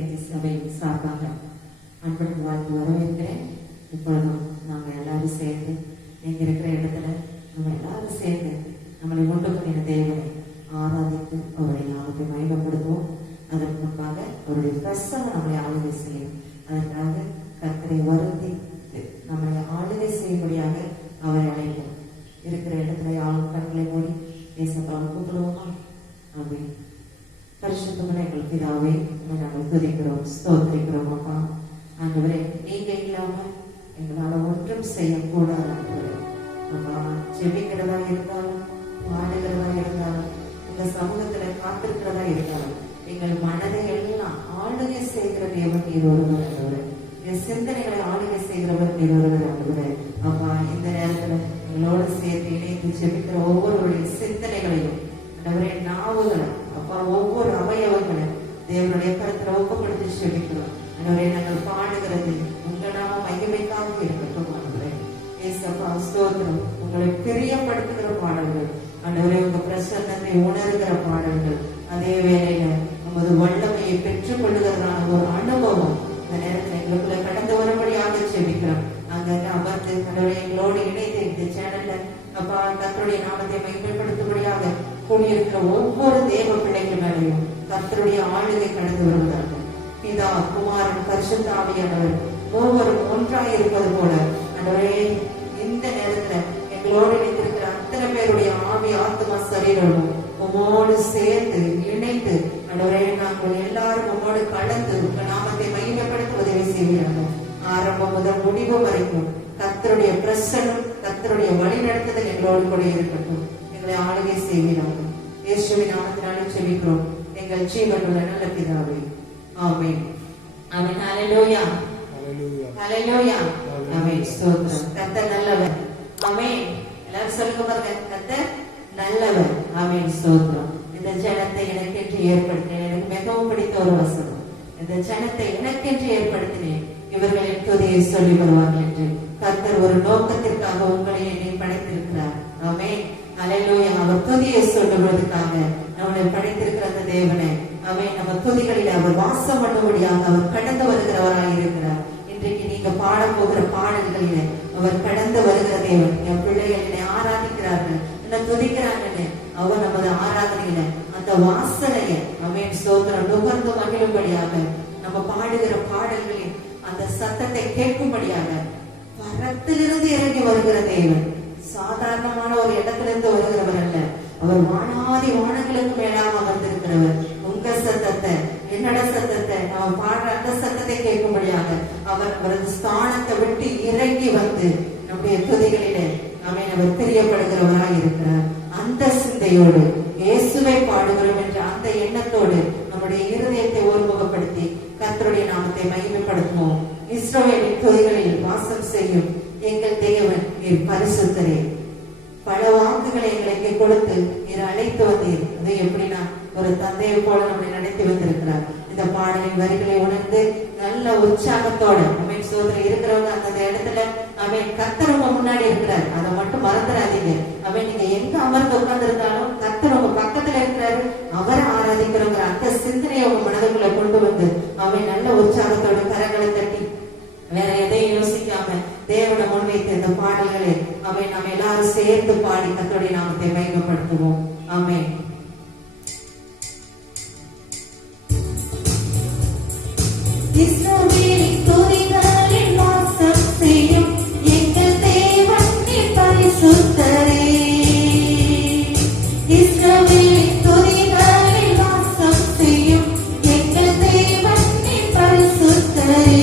செய்தி சபையின் சார்பாக அன்புடன் வாழ்த்து வரவேற்கிறேன். இப்பொழுதும் நாங்கள் எல்லாரும் சேர்ந்து நீங்க இருக்கிற இடத்துல நம்ம எல்லாரும் சேர்ந்து நம்மளை உண்டு பண்ணின தேவனை ஆராதித்து அவருடைய நாமத்தை மகிமைப்படுத்துவோம். அதற்கு முன்பாக அவருடைய பிரசன்னம் நம்மளை ஆளுகை செய்யும். அதற்காக கர்த்தரை வருந்தி நம்மளை ஆளுகை செய்யும்படியாக அவரை அழைப்போம். இருக்கிற இடத்துல ஆளும் கண்களை மூடி தேசத்தால் கூப்பிடுவோமா? அப்படின்னு பரிசுத்தமான எங்கள் பிதாவே நாங்கள் துதிக்கிறோம், ஸ்தோத்திரிக்கிறோம். அப்பா ஆண்டவரே, நீங்க இல்லாம எங்களால ஒன்றும் செய்யக்கூடாது. ஆண்டவரே அப்பா, ஜெபிக்கிறதா இருந்தாலும் பாடுகிறதா இருந்தாலும் உங்க சமூகத்துல காத்திருக்கிறதா இருந்தாலும் எங்கள் மனதை எல்லாம் ஆளுகை செய்கிற தேவன் நீர் ஒருவர். ஆண்டவரே, என் சிந்தனைகளை ஆளுகை செய்கிறவர் நீர் ஒருவர். ஆண்டவரே அப்பா, இந்த நேரத்துல எங்களோடு சேர்த்து இணைத்து ஜெபிக்கிற ஒவ்வொருவருடைய சிந்தனைகளையும் ஆண்டவரே, நாவுகளை அப்பா, ஒவ்வொரு அவயவங்களும் தேவனுடைய கருத்துல ஒப்புப்படுத்தி ஜெபிக்கிறோம். ஆண்டவரே, நாங்கள் பாடுகிறது உங்க நாம மகிமைக்காக இருக்கட்டும். ஆண்டவரே ஏசப்பா, ஸ்தோத்திரம். உங்களை பிரியப்படுத்துகிற பாடல்கள் ஆண்டவரே, உங்க பிரசன்னத்தை உணர்கிற பாடல்கள், அதே வேளையில நமது வல்லமையை பெற்றுக் கொள்ளுகிறதான ஒரு அனுபவம் இந்த நேரத்தில் எங்களுக்குள்ள கடந்து வரும்படியாக ஜெபிக்கிறோம். அங்க அமர்ந்து ஆண்டவரே எங்களோடு இணைந்து இந்த சேனல்ல அப்பா கர்த்தருடைய நாமத்தை மகிமைப்படுத்தும்படியாக கூடியிருக்கிற ஒவ்வொரு தேவ பிள்ளைகள் மேலையும் கர்த்தருடைய ஆளுகை கடந்து வருவதாக பிதா, குமாரன், பரிசுத்த ஆவியானவர் ஒவ்வொரும் ஒன்றாய் இருப்பது போல ஆண்டவரே இந்த நேரத்துல எங்களோடு இணைந்திருக்கிற அத்தனை பேருடைய ஆவி, ஆத்மா, சரீரமும் உம்மோடு சேர்ந்து இணைந்து ஆண்டவரே நாங்கள் எல்லாரும் உம்மோடு கலந்து உங்க நாமத்தை மகிமைப்படுத்த உதவி செய்கிறாங்க. ஆரம்பம் முதல் முடிவு வரைக்கும் கர்த்தருடைய பிரசன்னம், கர்த்தருடைய வழி நடத்துதல் எங்களோடு கூட இருக்கட்டும். எங்களை ஆளுகை செய்கிறார்கள். இயேசுவின் நாமத்தினாலே ஜெபிக்கிறோம் எங்கள் ஜீவனுள்ள நல்ல பிதாவே, ஆமென். ஆமென். ஹல்லேலூயா, ஹல்லேலூயா, ஆமென். ஸ்தோத்திரம். கர்த்தர் நல்லவர். ஆமென். எல்லாரும் சொல்லுங்க பாருங்க, கர்த்தர் நல்லவர். ஆமென். ஸ்தோத்திரம். இந்த ஜனத்தை எனக்கென்று ஏற்படுத்தினேன். எனக்கு மிகவும் பிடித்த ஒரு வசனம். இந்த ஜனத்தை எனக்கென்று ஏற்படுத்தினேன், இவர்களின் துதியை சொல்லி வருவார்கள் என்று. கர்த்தர் ஒரு நோக்கத்திற்காக உங்களை என்னை படைத்திருக்கிறார். ஆமென். ஹல்லேலூயா. அவர் துதியை சொல்லுவதற்காக நம்மளை படைத்திருக்கிற அந்த தேவனை அவன் நம்ம துதிகளில் அவர் வாசம் பண்ணும்படியாக அவர் கடந்து வருகிறவராக இருக்கிறார். இன்றைக்கு நீங்க பாட போகிற பாடல்களில அவர் கடந்து வருகிற தேவன். என் பிள்ளைகள் என்னை ஆராதிக்கிறார்கள், என்ன துதிக்கிறாங்கன்னு அவர் நமது ஆராதனையில அந்த வாசனைய அவன் சோதனை நுகர்ந்து மகிழும்படியாக நம்ம பாடுகிற பாடல்களில் அந்த சத்தத்தை கேட்கும்படியாக பரத்திலிருந்து இறங்கி வருகிற தேவன். சாதாரணமான ஒரு இடத்திலிருந்து வருகிறவர் அல்ல, அவர் வானாதி வானங்களுக்கு மேலாக வந்திருக்கிறவர். உங்க சத்தத்தை, என்னோட சத்தத்தை, நாம் பாடுற அந்த சத்தத்தை கேட்கும்படியாக அவர் அவரது ஸ்தானத்தை விட்டு இறங்கி வந்து நம்முடைய துதிகளிலே அவர் பிரியப்படுகிறவராக இருக்கிறார். அந்த சிந்தையோடு இயேசுவை பாடுகிறோம் என்ற அந்த எண்ணத்தோடு நம்முடைய இருதயத்தை ஒருமுகப்படுத்தி கர்த்தருடைய நாமத்தை மகிமைப்படுத்துவோம். இஸ்ரவேலின் துதிகளில் வாசம் செய்யும் எங்கள் தேவன் நீர் பரிசுத்தரே. பல வாக்குகளை எங்களுக்கு கொடுத்து நீர் அழைத்து வந்தீர். அது எப்படின்னா ஒரு தந்தையை போல நம்மை நடத்தி வந்திருக்கிறார். இந்த பாடலின் வரிகளை உணர்ந்து நல்ல உற்சாகத்தோட அமேன் சோதனை இருக்கிறவங்க அந்த இடத்துல அமேன் கர்த்தர் உங்க முன்னாடி இருக்கிறார். அதை மட்டும் மறந்துடாதீங்க. அமேன் நீங்க எங்க அமர்ந்து உட்கார்ந்து இருந்தாலும் கர்த்தர் உங்க பக்கத்துல இருக்கிறாரு. அவரை ஆராதிக்கிறவங்க அந்த சிந்தனையை உங்க மனதுக்குள்ள கொண்டு வந்து அவன் நல்ல உற்சாகத்தோட கரங்களை தட்டி வேற எதையும் யோசிக்காம தேவனை முன்வைத்து இந்த பாடல்களை அவன் நம்ம எல்லாரும் சேர்ந்து பாடி கர்த்தருடைய நாமத்தை மகிமைப்படுத்துவோம். ஆமென். இஸ்ரவேலின் துதிகளில் வாசம் செய்யும் எங்கள் தேவன் நீர் பரிசுத்தரே. இஸ்ரவேலின் துதிகளில் வாசம் செய்யும் எங்கள் தேவன் நீர் பரிசுத்தரே.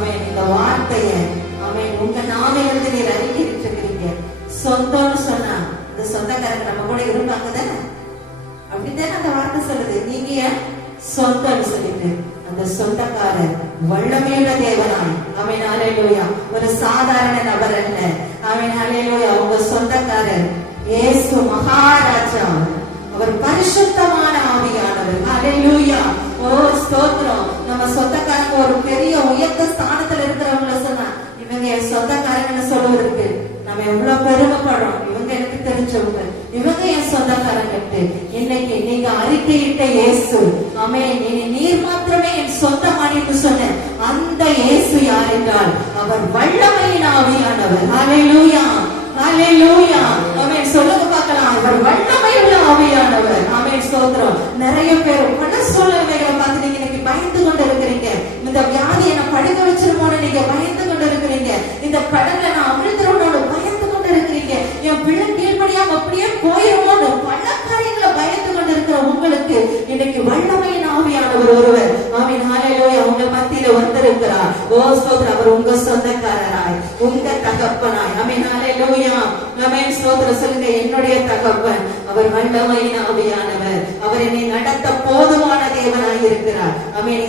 ஆமென். இந்த வார்த்தையை ஆமென் உங்க நாவிலிருந்து நீர் அறிக்கையிட்டு இருக்கிறீங்க. சொந்தம்னு சொன்னா இந்த சொந்தக்காரங்க நம்ம கூட இருப்பாங்க தானே, அப்படித்தானே அந்த வார்த்தை சொல்லுது. நீங்க சொந்தம் சொல்லிட்டு அந்த சொந்தக்காரர் வல்லமையுள்ள தேவனாய் ஆமென் ஹல்லேலூயா, ஒரு சாதாரண நபர் அல்ல. ஆமென் ஹல்லேலூயா. உங்க சொந்தக்காரர் இயேசு மகாராஜா, அவர் பரிசுத்தமான ஆவியானவர். ஹல்லேலூயா. ஓ ஸ்தோத்திரம். நம்ம சொந்தக்காரங்க ஒரு பெரிய உயர்ந்த ஸ்தானத்துல இருக்கிறவங்கள சொன்னா இவங்க என் சொந்தக்காரங்கன்னு சொல்லுவதற்கு நம்ம எவ்வளவு பெருமைப்படுறோம். இவங்க எனக்கு தெரிஞ்சவங்க, இவங்க என் சொந்தக்காரங்க. இன்னைக்கு நீங்க அறிக்கையிட்ட இயேசு ஆமென், நீர் மாத்திரமே என் சொந்தமானு சொன்ன அந்த இயேசு யார் என்றால் அவர் வல்லமையின் ஆவியானவர். ஹல்லேலூயா ஹல்லேலூயா. ஆமென். சொல்லுங்க பார்க்கலாம். அவர் வல்லமையுள்ள ஆவியானவர். ஆமென் ஸ்தோத்திரம். நிறைய பேர் பல சூழ்நிலைகளை பார்த்து நீங்க இன்னைக்கு பயந்து கொண்டு இருக்கிறீங்க. இந்த வியாதியை நான் படுக்க வச்சிருமோன்னு நீங்க பயந்து கொண்டு இருக்கிறீங்க. இந்த கடல்ல நான் அமிழ்ந்துருவோம்னு பயந்து கொண்டு இருக்கிறீங்க. என் பிள்ளை கீழ்படியாம அப்படியே போயிருமோன்னு பல காரியங்களை பயந்து கொண்டு இருக்கிற உங்களுக்கு இன்னைக்கு வல்லமையின் ஆவியானவர் ஒருவர் ஆமென் ஹல்லேலூயா உங்க மத்தியில வந்திருக்கிறார். ஓ ஸ்தோத்திரம். அவர் உங்க சொந்தக்காரராய் உங்க தகப்பனாய் ஆமென் ஹல்லேலூயா. ஆமென் ஸ்தோத்திரம். சொல்லுங்க, என்னுடைய தகப்பன் அவர் வல்லமையின் ஆவியானவர், அவர் என்னை நடத்த போதுமான தேவனாய் இருக்கிறார். ஆமென்.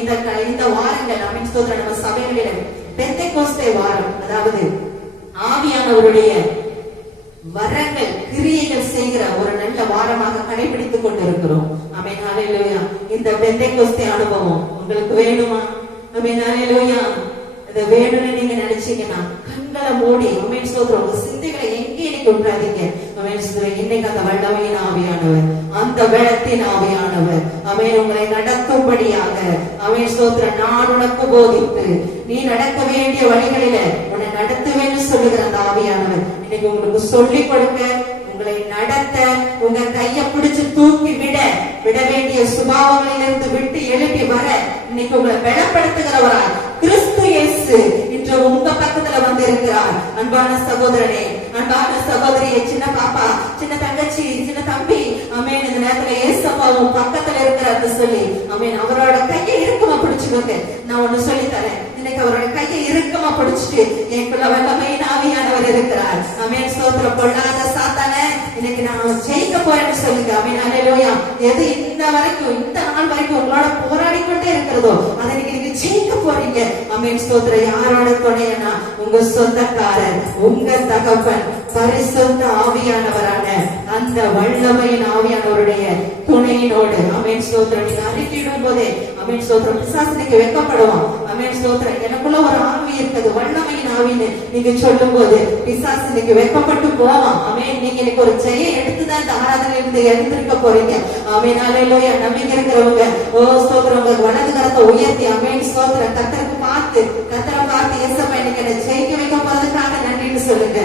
இந்த வாரங்கள் ஆமென் ஸ்தோத்திரம் நம்ம சபைகளில் பெந்தெகோஸ்தே வாரம், அதாவது ஆவியானவருடைய வரங்கள் கிரியைகள் செய்கிற ஒரு நல்ல வாரமாக கடைபிடித்துக் கொண்டிருக்கிறோம். ஆமென் ஹல்லேலூயா. இந்த பெந்தெகோஸ்தே அனுபவம் உங்களுக்கு வேணுமா? ஆமென் ஹல்லேலூயா. இத வேணும்னு நீங்க நினைச்சீங்கன்னா கண்களை மூடி ஆமென் ஸ்தோத்திரம் உங்க சிந்தைகளை எங்கே இன்னைக்கு விட்டுறாதீங்க. ஆமென் ஸ்தோத்திரம். இன்னைக்கு அந்த வல்லமையின் ஆவியானவர், அந்த வெள்ளத்தின் ஆவியானவர் ஆமென் உங்களை நடத்தும்படியாக ஆமென் ஸ்தோத்திரம் நான் உனக்கு போதித்து நீ நடக்க வேண்டிய வழிகளில உன்னை நடத்துவேன்னு சொல்லுகிற அந்த ஆவியானவர் இன்னைக்கு உங்களுக்கு சொல்லிக் கொடுக்க, உங்களை நடத்த, உங்க கையை பிடிச்சு தூக்கி விட வேண்டிய சுபாவங்களிலிருந்து விட்டு எழுப்பி வர இன்னைக்கு உங்களை பலப்படுத்துகிறவரா கிறிஸ்து இயேசு இன்று உங்க பக்கத்துல வந்து இருக்கிறார். அன்பான சகோதரனே, அன்பான சகோதரியே, சின்ன பாப்பா, சின்ன தங்கச்சி, சின்ன தம்பி ஆமென் இந்த நேரத்துல ஏசப்பா உன் பக்கத்துல இருக்கிறாரு சொல்லி ஆமென் அவரோட கையை இறுக்கமா பிடிச்சுக்கோங்க. நான் ஒண்ணு சொல்லி தரேன். இன்னைக்கு அவரோட கையை இறுக்கமா பிடிச்சிட்டு எனக்குள்ள வல்லமையின் ஆவியானவர் இருக்கிறார். ஆமென் ஸ்தோத்திரம். பொல்லாத சாத்தானே இன்னைக்கு நான் ஜெயிக்க போறேன்னு சொல்லுங்க. ஆமென் ஹல்லேலூயா. எது இந்த வரைக்கும் இந்த நாள் வரைக்கும் உங்களோட போராடி கொண்டே இருக்கிறதோ அதை நீங்க ஜெயிக்க போறீங்க. ஆமென் ஸ்தோத்திரம். யாரோட துணையனா? உங்க சொந்தக்காரர், உங்க தகப்பன், பரிசுத்த ஆவியானவரான அந்த வல்லமையின் ஆவியானவருடைய துணையினோடு ஆமென் ஸ்தோத்திரம் நீங்க அறிக்கையிடும் போதே ஆமென் ஸ்தோத்திரம் பிசாசுக்கு வெட்கப்படுவான். ஆமென் ஸ்தோத்திரம். எனக்குள்ள ஒரு ஆவி இருக்குது வல்லமையின் ஆவின்னு நீங்க சொல்லும் போது பிசாசு இன்னைக்கு வெட்கப்பட்டு போவான். ஆமென். நீங்க இன்னைக்கு ஒரு ஜெயம் எடுத்துதான் இந்த ஆராதனை இருந்து எடுத்திருக்க போறீங்க. ஆமென் ஹல்லேலூயா. நம்பிக்கை இருக்கிறவங்க ஓ ஸ்தோத்திரம் உங்க வலது கரத்தை உயர்த்தி ஆமென் ஸ்தோத்திரம் கர்த்தரை பார்த்து ஏசப்பா இன்னைக்கு என்ன ஜெயிக்க வைக்க போறதுக்காக நன்றின்னு சொல்லுங்க.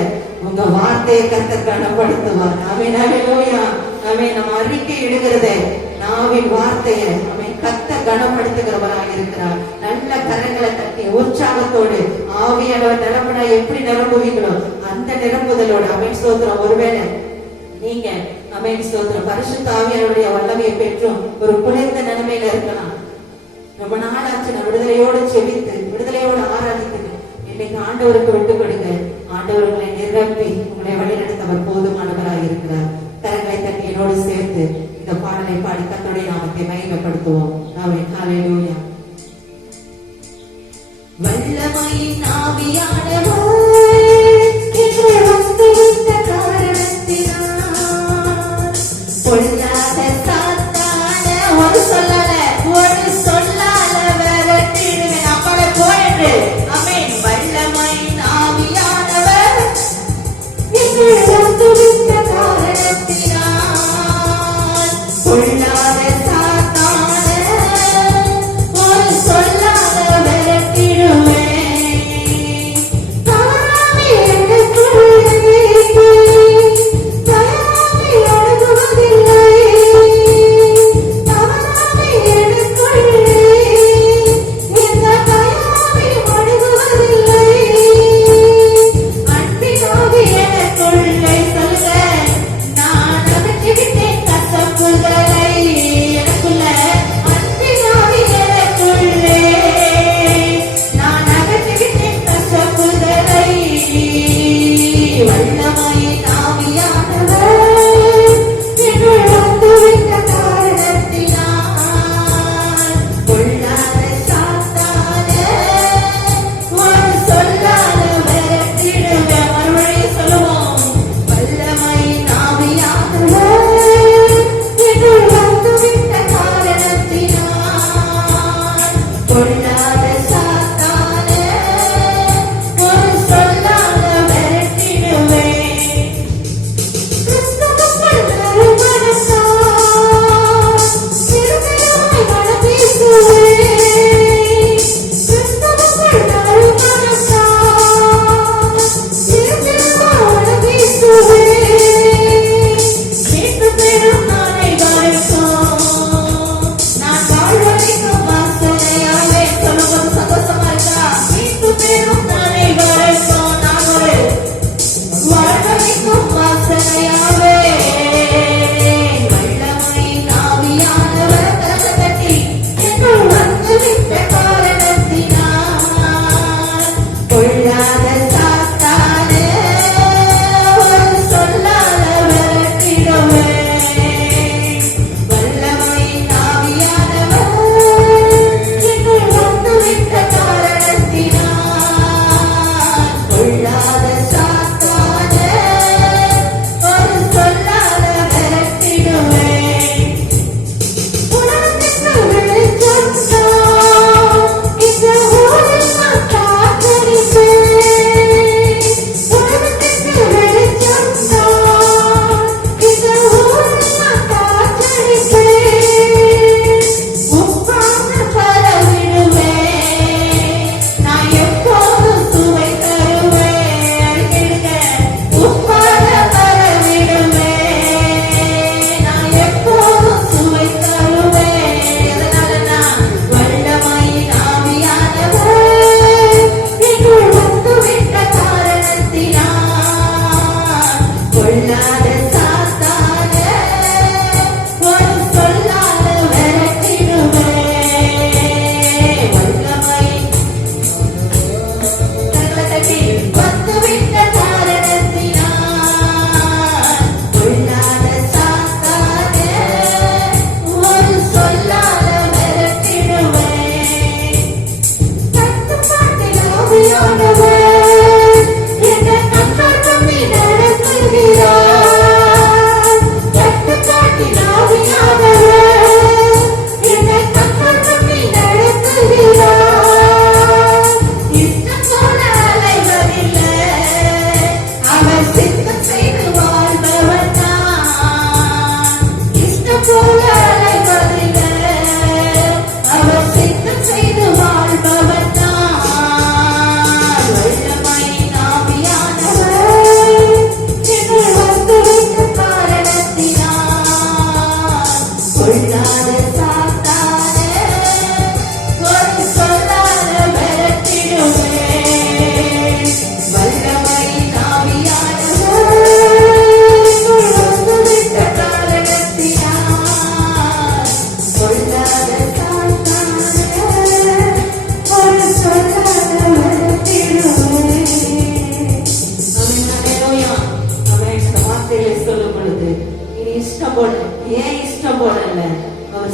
உங்க வார்த்தையை கர்த்தர் கனப்படுத்துவார். ஆமென் ஹல்லேலூயா. ஆமென். நம்ம அறிக்கை இடுகிறதே நாவின் வார்த்தையை ஆமென் கர்த்தர் கனப்படுத்துகிறவராக இருக்கிறார். நல்ல கரங்களை தட்டி உற்சாகத்தோடு ஆவியானவர் நிரம்பினா எப்படி நிரம்புவீங்களோ அந்த நிரம்புதலோடு ஆமென் ஸ்தோத்திரம். ஒருவேளை நீங்க ஆமென் ஸ்தோத்திரம் பரிசுத்த ஆவியானவருடைய வல்லமையை பெற்றும் ஒரு குளிர்ந்த நிலைமையில இருக்கலாம். ரொம்ப நாளாச்சு நான் விடுதலையோடு செபித்து விடுதலையோடு ஆராதித்து இன்னைக்கு ஆண்டவருக்கு விட்டு கொடுங்க. ஆண்டவர் உங்களை நிரப்பி உங்களை வழிநடத்தவர் போதுமானவராக இருக்கிறார். கரங்களை தட்டி என்னோடு சேர்த்து இந்த பாடலை பாடி கர்த்தருடைய நாமத்தை மகிமைப்படுத்துவோம். ஆமென் ஹல்லேலூயா. வல்லமையின் ஆவியானவர் இன்று வந்திருந்த காரணத்தினால் பொல்லாத சாத்தான ஒரு சொல்லால விரட்டிடுவேன். அப்பட போயிட்டு ஆமென். வல்லமையின் ஆவியானவர் இன்று வந்திருந்த காரணத்தினால் பொல்லாத சாத்தான ஒரு சொல்லால விரட்டிடுவேன்.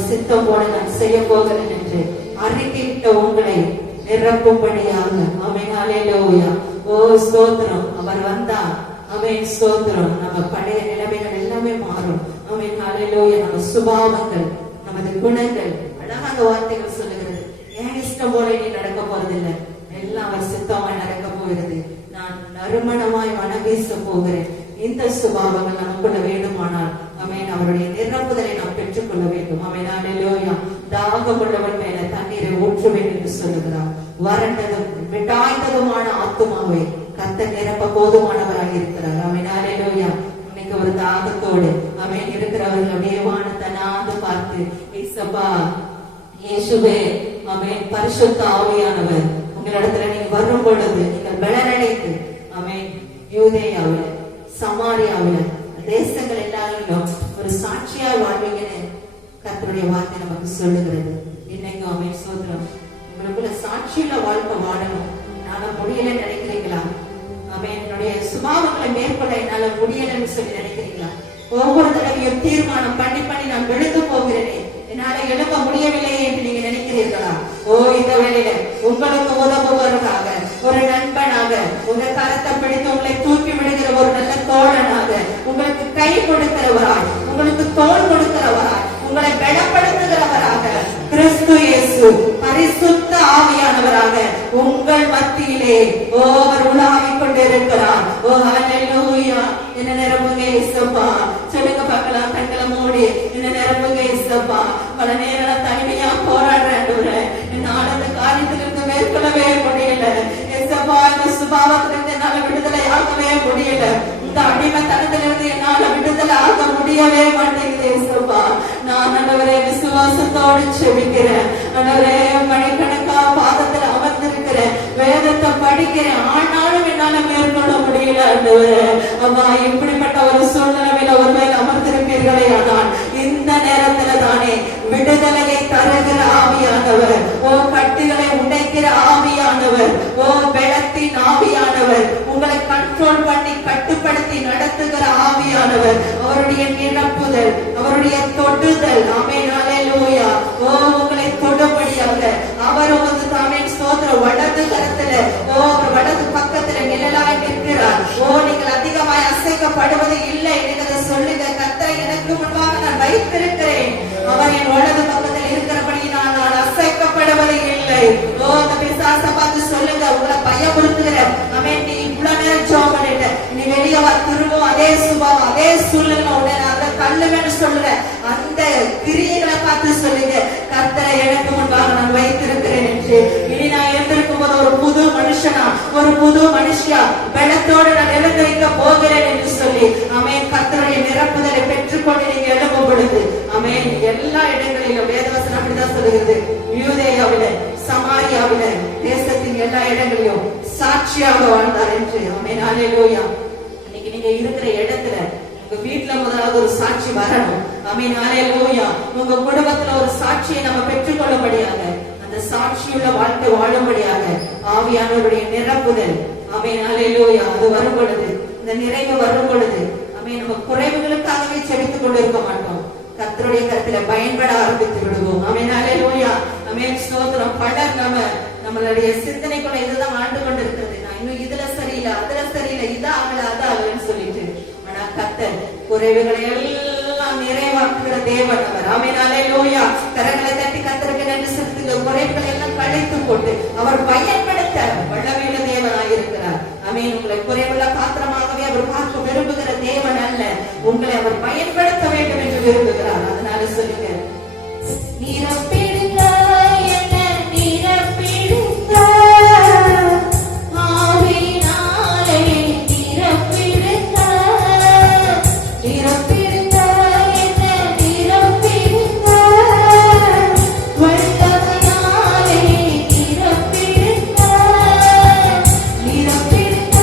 சித்தம் போல நான் செய்ய போகிறேன் என்று அறிக்கையிட்ட உங்களை நிரப்பும்படியாக. ஆமென், ஹல்லேலூயா. ஓ ஸ்தோத்திரம். அவர் வந்தார். ஆமென், ஸ்தோத்திரம். நம்ம பழைய நிலைமைகள் எல்லாமே மாறும். ஆமென், ஹல்லேலூயா. நம்ம சுபாவங்கள், நமது குணங்கள், அழகான வார்த்தைகள் சொல்லுகிறது. ஏன் இஷ்டம் போல நீ நடக்க போறதில்லை, எல்லாம் அவர் சித்தமாய் நடக்க போகிறது. நான் நறுமணமாய் மனம் வீச போகிறேன். இந்த சுபாவங்கள் நமக்குள்ள வேண்டுமானால் ஆமென், அவருடைய நிரப்புதலை நாம் பெற்றுக்கொள்ள வேண்டும். ஆமென், ஹல்லேலூயா. தாகம் உள்ளவன் மேல தண்ணீரை ஊற்றுவேன் என்று சொல்லுகிறார். வறண்டதும் விட்டாய்ந்ததுமான ஆத்துமாவை கர்த்தர் நிரப்ப போதுமானவராக இருக்கிறார். ஆமென், ஹல்லேலூயா. இன்னைக்கு ஒரு தாகத்தோடு ஆமென் இருக்கிறவர்கள் அப்படியே வானத்தை நாந்து பார்த்து, இயேசுப்பா, இயேசுவே, ஆமென், பரிசுத்த ஆவியானவர் உங்களிடத்துல நீங்க வரும் பொழுது நீங்கள் பலனடைந்து ஆமென், யூதேயாவில், சமாரியாவில், தேசங்கள் எல்லாரிலும் ஒரு சாட்சியா வாழ்வீங்கன்னு கர்த்தருடைய வார்த்தை நமக்கு சொல்லுகிறது. இன்னைக்கு ஆமென், ஸ்தோத்திரம். உங்களுக்குள்ள சாட்சியுள்ள வாழ்க்கை வாழணும். என்னால முடியலன்னு நினைக்கிறீங்களா? ஆமென், என்னுடைய சுபாவங்களை மேற்கொள்ள என்னால முடியலன்னு சொல்லி நினைக்கிறீங்களா? ஒவ்வொரு தடவையும் தீர்மானம் பண்ணி நான் விழுந்து போகிறேனே, என்னால எழுப்ப முடியவில்லை என்று நீங்க நினைக்கிறீர்களா? ஓ, இந்த வேளையில உங்களுக்கு உதவுவதற்காக ஒரு நண்பனாக, உங்க கரத்தை பிடித்து உங்களை தூக்கி விடுகிற ஒரு நல்ல தோழனாக, உங்களுக்கு கை கொடுக்கிறவராய், உங்களுக்கு தோள் கொடுக்கிறவராய், உங்களை பலப்படுத்துகிறவராக கிறிஸ்து இயேசு பரிசுத்த ஆவியானவராக உங்கள் மத்தியிலே ஓ அவர் உலாவிக் கொண்டிருக்கிறார். ஓ ஹல்லேலூயா. என்ன நிரப்புங்க இயேசுப்பா. சொல்லுங்க பார்க்கலாம், கண்களை மூடி என்ன நிரப்புங்க இயேசுப்பா. பல நேரம் தனிமையா போராடுறேன், என்னால அந்த காரியத்திலிருந்து மேற்கொள்ளவே முடியல இயேசுப்பா. இந்த சுபாவத்திலிருந்து என்னால விடுதலை ஆகவே முடியல. இந்த அடிமைத்தனத்திலிருந்து என்னால விடுதலை ஆக முடியவே மாட்டேங்குது இயேசுப்பா. நான் ஆண்டவரே விசுவாசத்தோடு செபிக்கிறேன். ஆண்டவரே, மணிக்கணக்கா பாதத்தில் அமர்ந்திருக்கிறேன். வேதத்தை படிக்கிறேன், ஆனாலும் என்னால மேற்கொள்ள முடியல ஆண்டவரே. அம்மா, இப்படிப்பட்ட ஒரு சூழ்நிலையில ஒருவேளை அமர்ந்திருப்பீர்களே, ஆனால் இந்த நேரத்துல தானே விடுதலையை தருகிற ஆவியானவர், ஓ கட்டுகளை உடைக்கிற ஆவியானவர், ஓ பெலத்தின் ஆவியானவர், உங்களை கண்ட்ரோல் பண்ணி கட்டுப்படுத்தி நடத்துகிற ஆவியானவர், அவருடைய நிரப்புதல், அவருடைய தொடுதல், ஆமென், ஹல்லேலூயா. ஓ உங்களை தொடும்படியாக அவர் உமது தாமே ஸ்தோத்திர வலது கரத்துல, ஓ அவர் வலது பக்கத்துல நிழலாய் நிற்கிறார். ஓ நீங்கள் அதிகமாய் அசைக்கப்படுவது இல்லை, நீங்க அதை சொல்லுங்க. கர்த்தரை எனக்கு முன்பாக நான் வைத்திருக்கிறேன், அவர் என் வலது பக்கத்தில் இருக்கிறபடியினால் நான் அசைக்கப்படுவது இல்லை. ஓ அந்த பிசாசை பார்த்து சொல்லுங்க, உங்களை பயமுறுத்துகிற, ஆமென், நீ இவ்வளவு நேரம் ஜெபம் பண்ணிட்ட, நீ வெளியே வா, திரும்பவும் அதே சுபாவம் அதே சூழ்நிலை உடனே அந்த தள்ளுவேன்னு சொல்லுற அந்த கிரியைகளை பார்த்து சொல்லுங்க, கர்த்தரை எனக்கு முன்பாக நான் வைத்திருக்கிறேன் என்று. இனி நான் எழுந்திருக்கும் போது ஒரு புது மனுஷனா, ஒரு புது மனுஷியா பலத்தோடு நான் எழுந்திருக்க போகிறேன் என்று சொல்லி, ஆமென், கர்த்தருடைய நிரப்புதலை பெற்றுக்கொண்டு நீங்க எழுப்பும் பொழுது, ஆமென், எல்லா இடங்களிலும் வேதவசனம் அப்படிதான் சொல்லுகிறது, யூதேயாவில, சமாரியாவில, தேசத்தின் எல்லா இடங்களிலும் சாட்சியாக வாழ்ந்தார் என்று. ஆமென், ஹல்லேலூயா. இன்னைக்கு நீங்க இருக்கிற இடத்துல உங்க வீட்டுல முதலாவது ஒரு சாட்சி வரணும். ஆமென், ஹல்லேலூயா. உங்க குடும்பத்துல ஒரு சாட்சியை நம்ம பெற்றுக்கொள்ளும்படியாக, அந்த சாட்சியுள்ள வாழ்க்கை வாழும்படியாக ஆவியானவருடைய நிரப்புதல், ஆமென், ஹல்லேலூயா, அது வரும் பொழுது, இந்த நிறைவு வரும் பொழுது, ஆமென், நம்ம குறைவுகளுக்காகவே செபித்துக் கொண்டிருக்க மாட்டோம், கர்த்தருடைய கருத்துல பயன்பட ஆரம்பித்து விடுவோம். ஆமென், ஹல்லேலூயா. ஆமென், ஸ்தோத்திரம். பலர் நம்மளுடைய சிந்தனைக்குள்ள இதுதான் ஆண்டு கொண்டிருக்கிறது, நான் இன்னும் இதுல சரியில்லை, அதுல சரியில்லை, இதா ஆகல அதா ஆகலன்னு சொல்லிட்டு. ஆனா கர்த்தர் குறைவுகளை எல்லாம் நிறைவாக்குகிற தேவன் அவர். ஆமென், ஹல்லேலூயா. கரங்களை தட்டி கர்த்தருக்கு நன்றி செலுத்துங்க. குறைவுகளை எல்லாம் களைத்து போட்டு அவர் பயன்படுத்த வல்லமையுள்ள தேவனாயிருக்கிறார். ஆமென். உங்களை குறைவுள்ள பாத்திரமாகவே அவர் பார்க்க விரும்புகிற தேவன் அல்ல, உங்களை அவர் பயன்படுத்த வேண்டும் என்று விரும்புகிறார். அதனால சொல்லுங்க, நிரப்பிடுங்க, என்ன நிரப்பிடுங்க, ஆவியினாலே நிரப்பிடுங்க, நிரப்பிடுங்க, என்ன நிரப்பிடுங்க, வல்லமையினாலே நிரப்பிடுங்க, நிரப்பிடுங்க,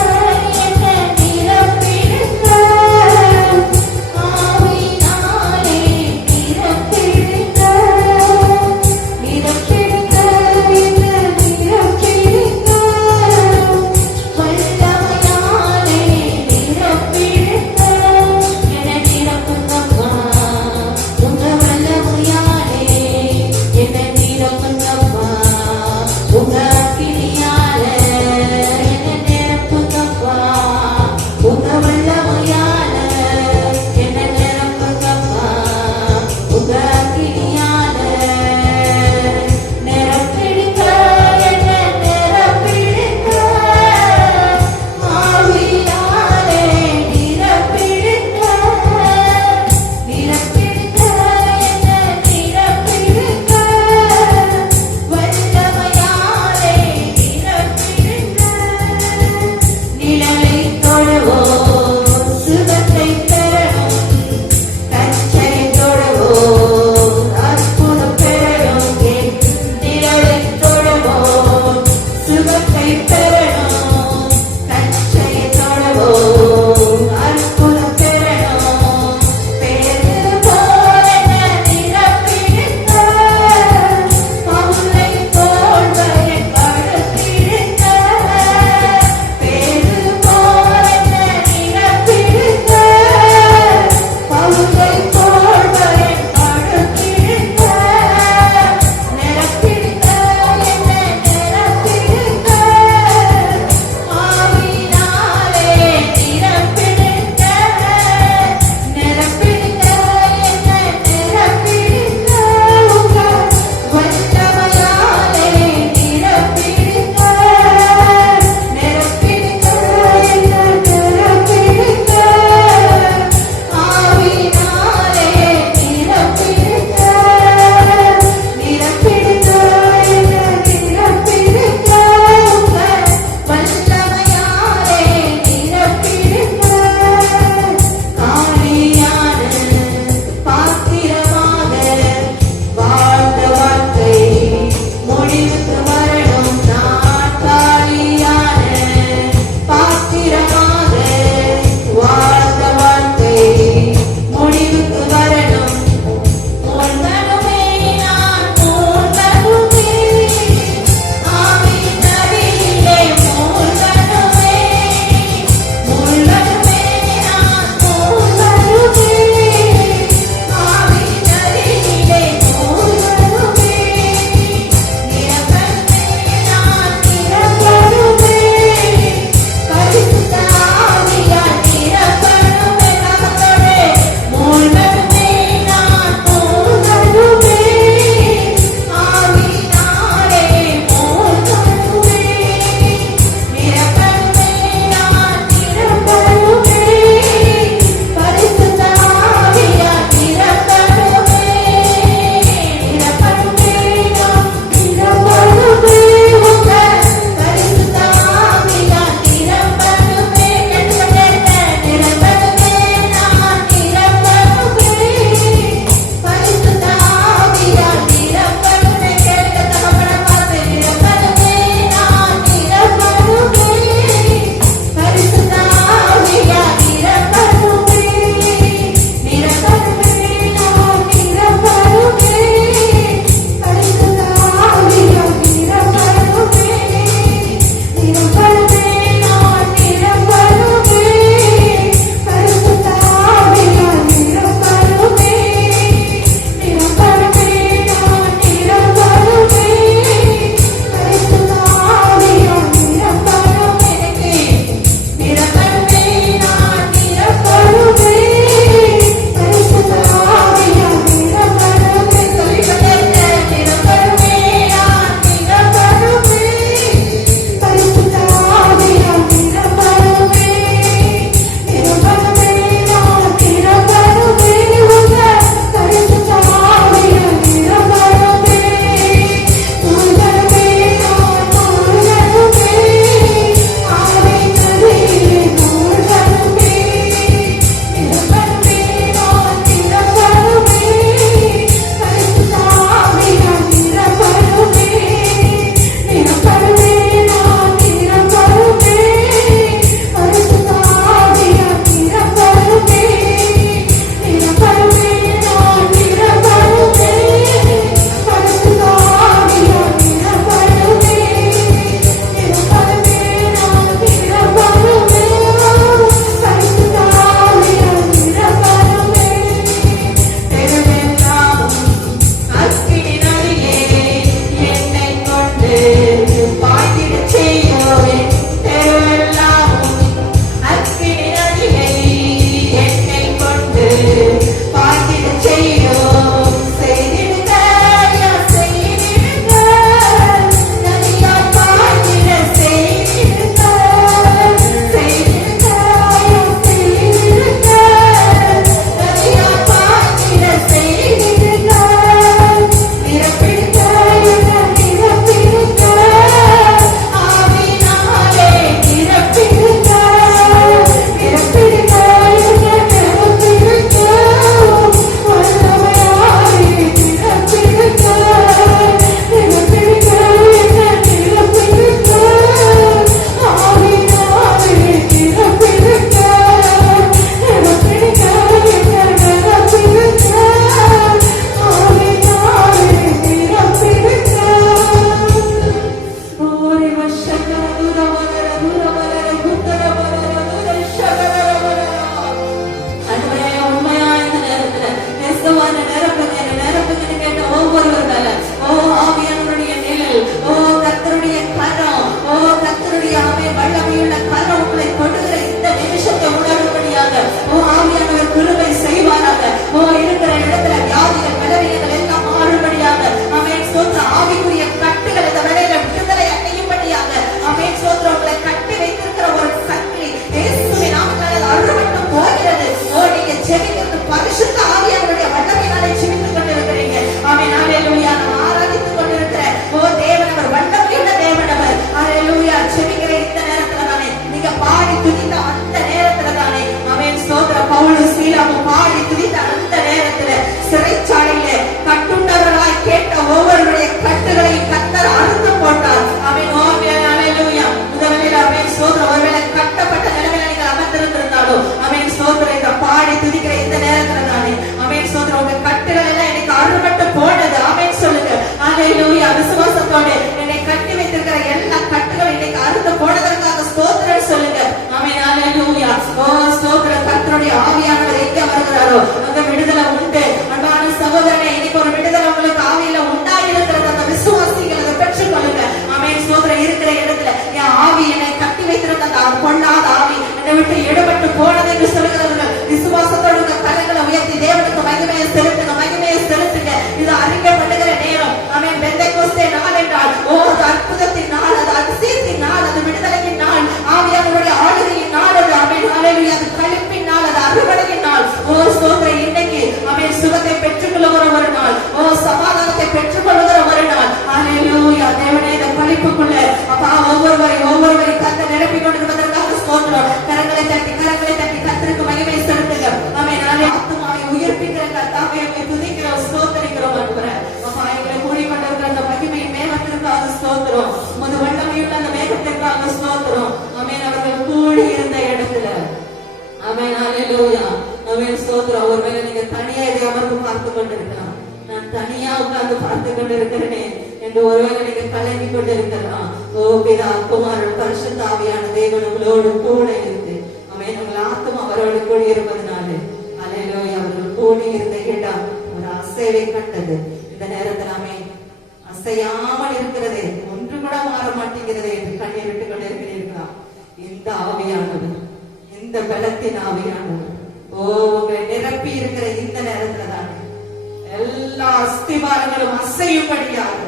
வல்லமையுள்ள கரம் உங்களை தொடுகிற இந்த நிமிஷத்தை உணரும்படியாக ஆவியானவர் கிருபை செய்வாராக. இருக்கிற இடத்துல வியாதிகள் பலவீனங்கள் எல்லாம் மாறும்படியாக ஆமென். ஸ்தோத்திரம். ஆவிக்குரிய கட்டுகள் இந்த வேளையில விடுதலை அடையும்படியாக ஆமென். ஸ்தோத்திரம். உங்களை கட்டி வைத்திருக்கிற ஒரு சக்தி இயேசுவின் நாமத்தால் அறுபட்டு போகிறது. நீங்க ஜெபிக்கிறது பரிசுத்த ஆவியானவருடைய வல்லமையினாலே ஜெபித்துக் கொண்டிருக்கிறீங்க. ஆமென். ஹல்லேலூயா. நான் ஆராதித்துக் கொண்டிருக்கிறேன். தேவன் அவர் வல்லமையுள்ள தேவன் அவர். ஹல்லேலூயா. ஜெபிக்கிற இந்த நேரத்துல தானே நீங்க பாடி துதித்த அந்த நேரத்துல தானே ஆமென். ஸ்தோத்திரம். பவுல் சீலாவும் பாடி துதித்த அந்த நேரத்துல சிறைச்சாலையிலே கட்டுண்டவர்களாய் கேட்ட ஒவ்வொருடைய கட்டுகளையும் கர்த்தர் அறுத்து போட்டார். ஆமென். ஹல்லேலூயா. முதலில் ஆமென். ஸ்தோத்திரம். ஒருவேளை கட்டப்பட்ட நிலைமையில நீங்கள் அமர்ந்திருந்தாலும் ஆமென். ஸ்தோத்திரம். இந்த பாடி துதிக்கிற இந்த நேரத்துல தானே ஆமென். ஸ்தோத்திரம். உங்க கட்டுகள் எல்லாம் எனக்கு அறுபட்டு போனது. ஆமென் சொல்லுங்க. ஹல்லேலூயா. விசுவாசத்தோடு என்னை கட்டி வைத்திருக்கிற எல்லா கட்டுகள் இன்னைக்கு அறுத்து போனதற்காக ஸ்தோத்திரம் சொல்லுங்க. ஆமென். ஹல்லேலூயா. ஸ்தோத்திரம். கர்த்தருடைய ஆவியானவர் எங்க வருகிறாரோ அங்க விடுதலை உண்டு. அன்பான சகோதரனே, இன்னைக்கு ஒரு விடுதலை உங்களுக்கு ஆவியில உண்டாயிருக்கிறது. அந்த விசுவாசிகள் அதை பெற்றுக் கொள்ளுங்க. ஆமென். ஸ்தோத்திரம். இருக்கிற இடத்துல என் ஆவி என்னை கட்டி வைத்திருந்த அந்த பொல்லாத ஆவி என்னை விட்டு எடுபட்டு போனது என்று சொல்லுகிறவர்கள் விசுவாசத்தோடு உங்க கரங்களை உயர்த்தி தேவனுக்கு மகிமையை செலுத்துங்க. மகிமையை செலுத்துங்க. இது அறிக்கப்படுகிற நேரம். ஆமென். பெந்தெகோஸ்தே நாள் என்றால் அது அற்புதத்தின் நாள், அது அதிசயத்தின் நாள், அது விடுதலையின் நாள், ஆவியானவருடைய ஆளுகையின் நாள் அது. ஆமென். ஹல்லேலூயா. அது கழிப்பின் நாள், அது அறுவடையின் நாள். ஸ்தோத்திரம். இன்னைக்கு ஆமென். சுகத்தை பெற்றுக்கொள்ளுகிற ஒரு நாள். சமாதானத்தை பெற்றுக்கொள்ளுகிற ஒரு நாள். ஹல்லேலூயா. தேவனே, இந்த கழிப்புக்குள்ள அப்பா ஒவ்வொருவரை கத்த நிரப்பிக் கொண்டிருப்பதற்காக ஸ்தோத்திரம். கரங்களை தட்டி கர்த்தருக்கு மகிமை செலுத்துங்க. ஆமென். ஆத்துமாவை உயிர்ப்பிக்கிற கர்த்தாவே துதிக்கிறோம், ஸ்தோத்திரிக்கிறோம். அப்பா எங்களை மூடிக்கொண்டிருக்கிற அந்த மகிமை மேகத்திற்காக ஸ்தோத்திரம். உமது வல்லமையுள்ள அந்த மேகத்திற்காக ஸ்தோத்திரம். ஆமென். அவர்கள் கூடி இருந்த இடத்துல ஆமென். ஹல்லேலூயா. ஆமென். ஸ்தோத்திரம். ஒருவேளை நீங்க தனியா இதை அமர்ந்து பார்த்து கொண்டிருக்கலாம். நான் தனியா உட்கார்ந்து பார்த்து கொண்டிருக்கிறேனே என்று ஒருவேளை நீங்க கலங்கி கொண்டிருக்கலாம். பிதா, குமாரன், பரிசுத்த ஆவியான தேவன் உங்களோடு கூட இருந்து ஆமென். உங்கள் ஆத்துமா அவரோடு கூடி இருப்பதனாலே ஹல்லேலூயா. அவர்கள் கூடி இருந்த இடம் ஒரு அசைவை கண்டது. இந்த நேரத்தில் ஆமென். அசையாமல் இருக்கிறதே, ஒன்று கூட மாற மாட்டேங்கிறதே என்று கண்ணீர் விட்டுக் கொண்டிருக்கிறீர்களா? இந்த ஆவியானவர், இந்த பலத்தின் ஆவியானவர் உங்களை நிரப்பி இருக்கிற இந்த நேரத்துல தானே எல்லா அஸ்திவாரங்களும் அசையும்படியாக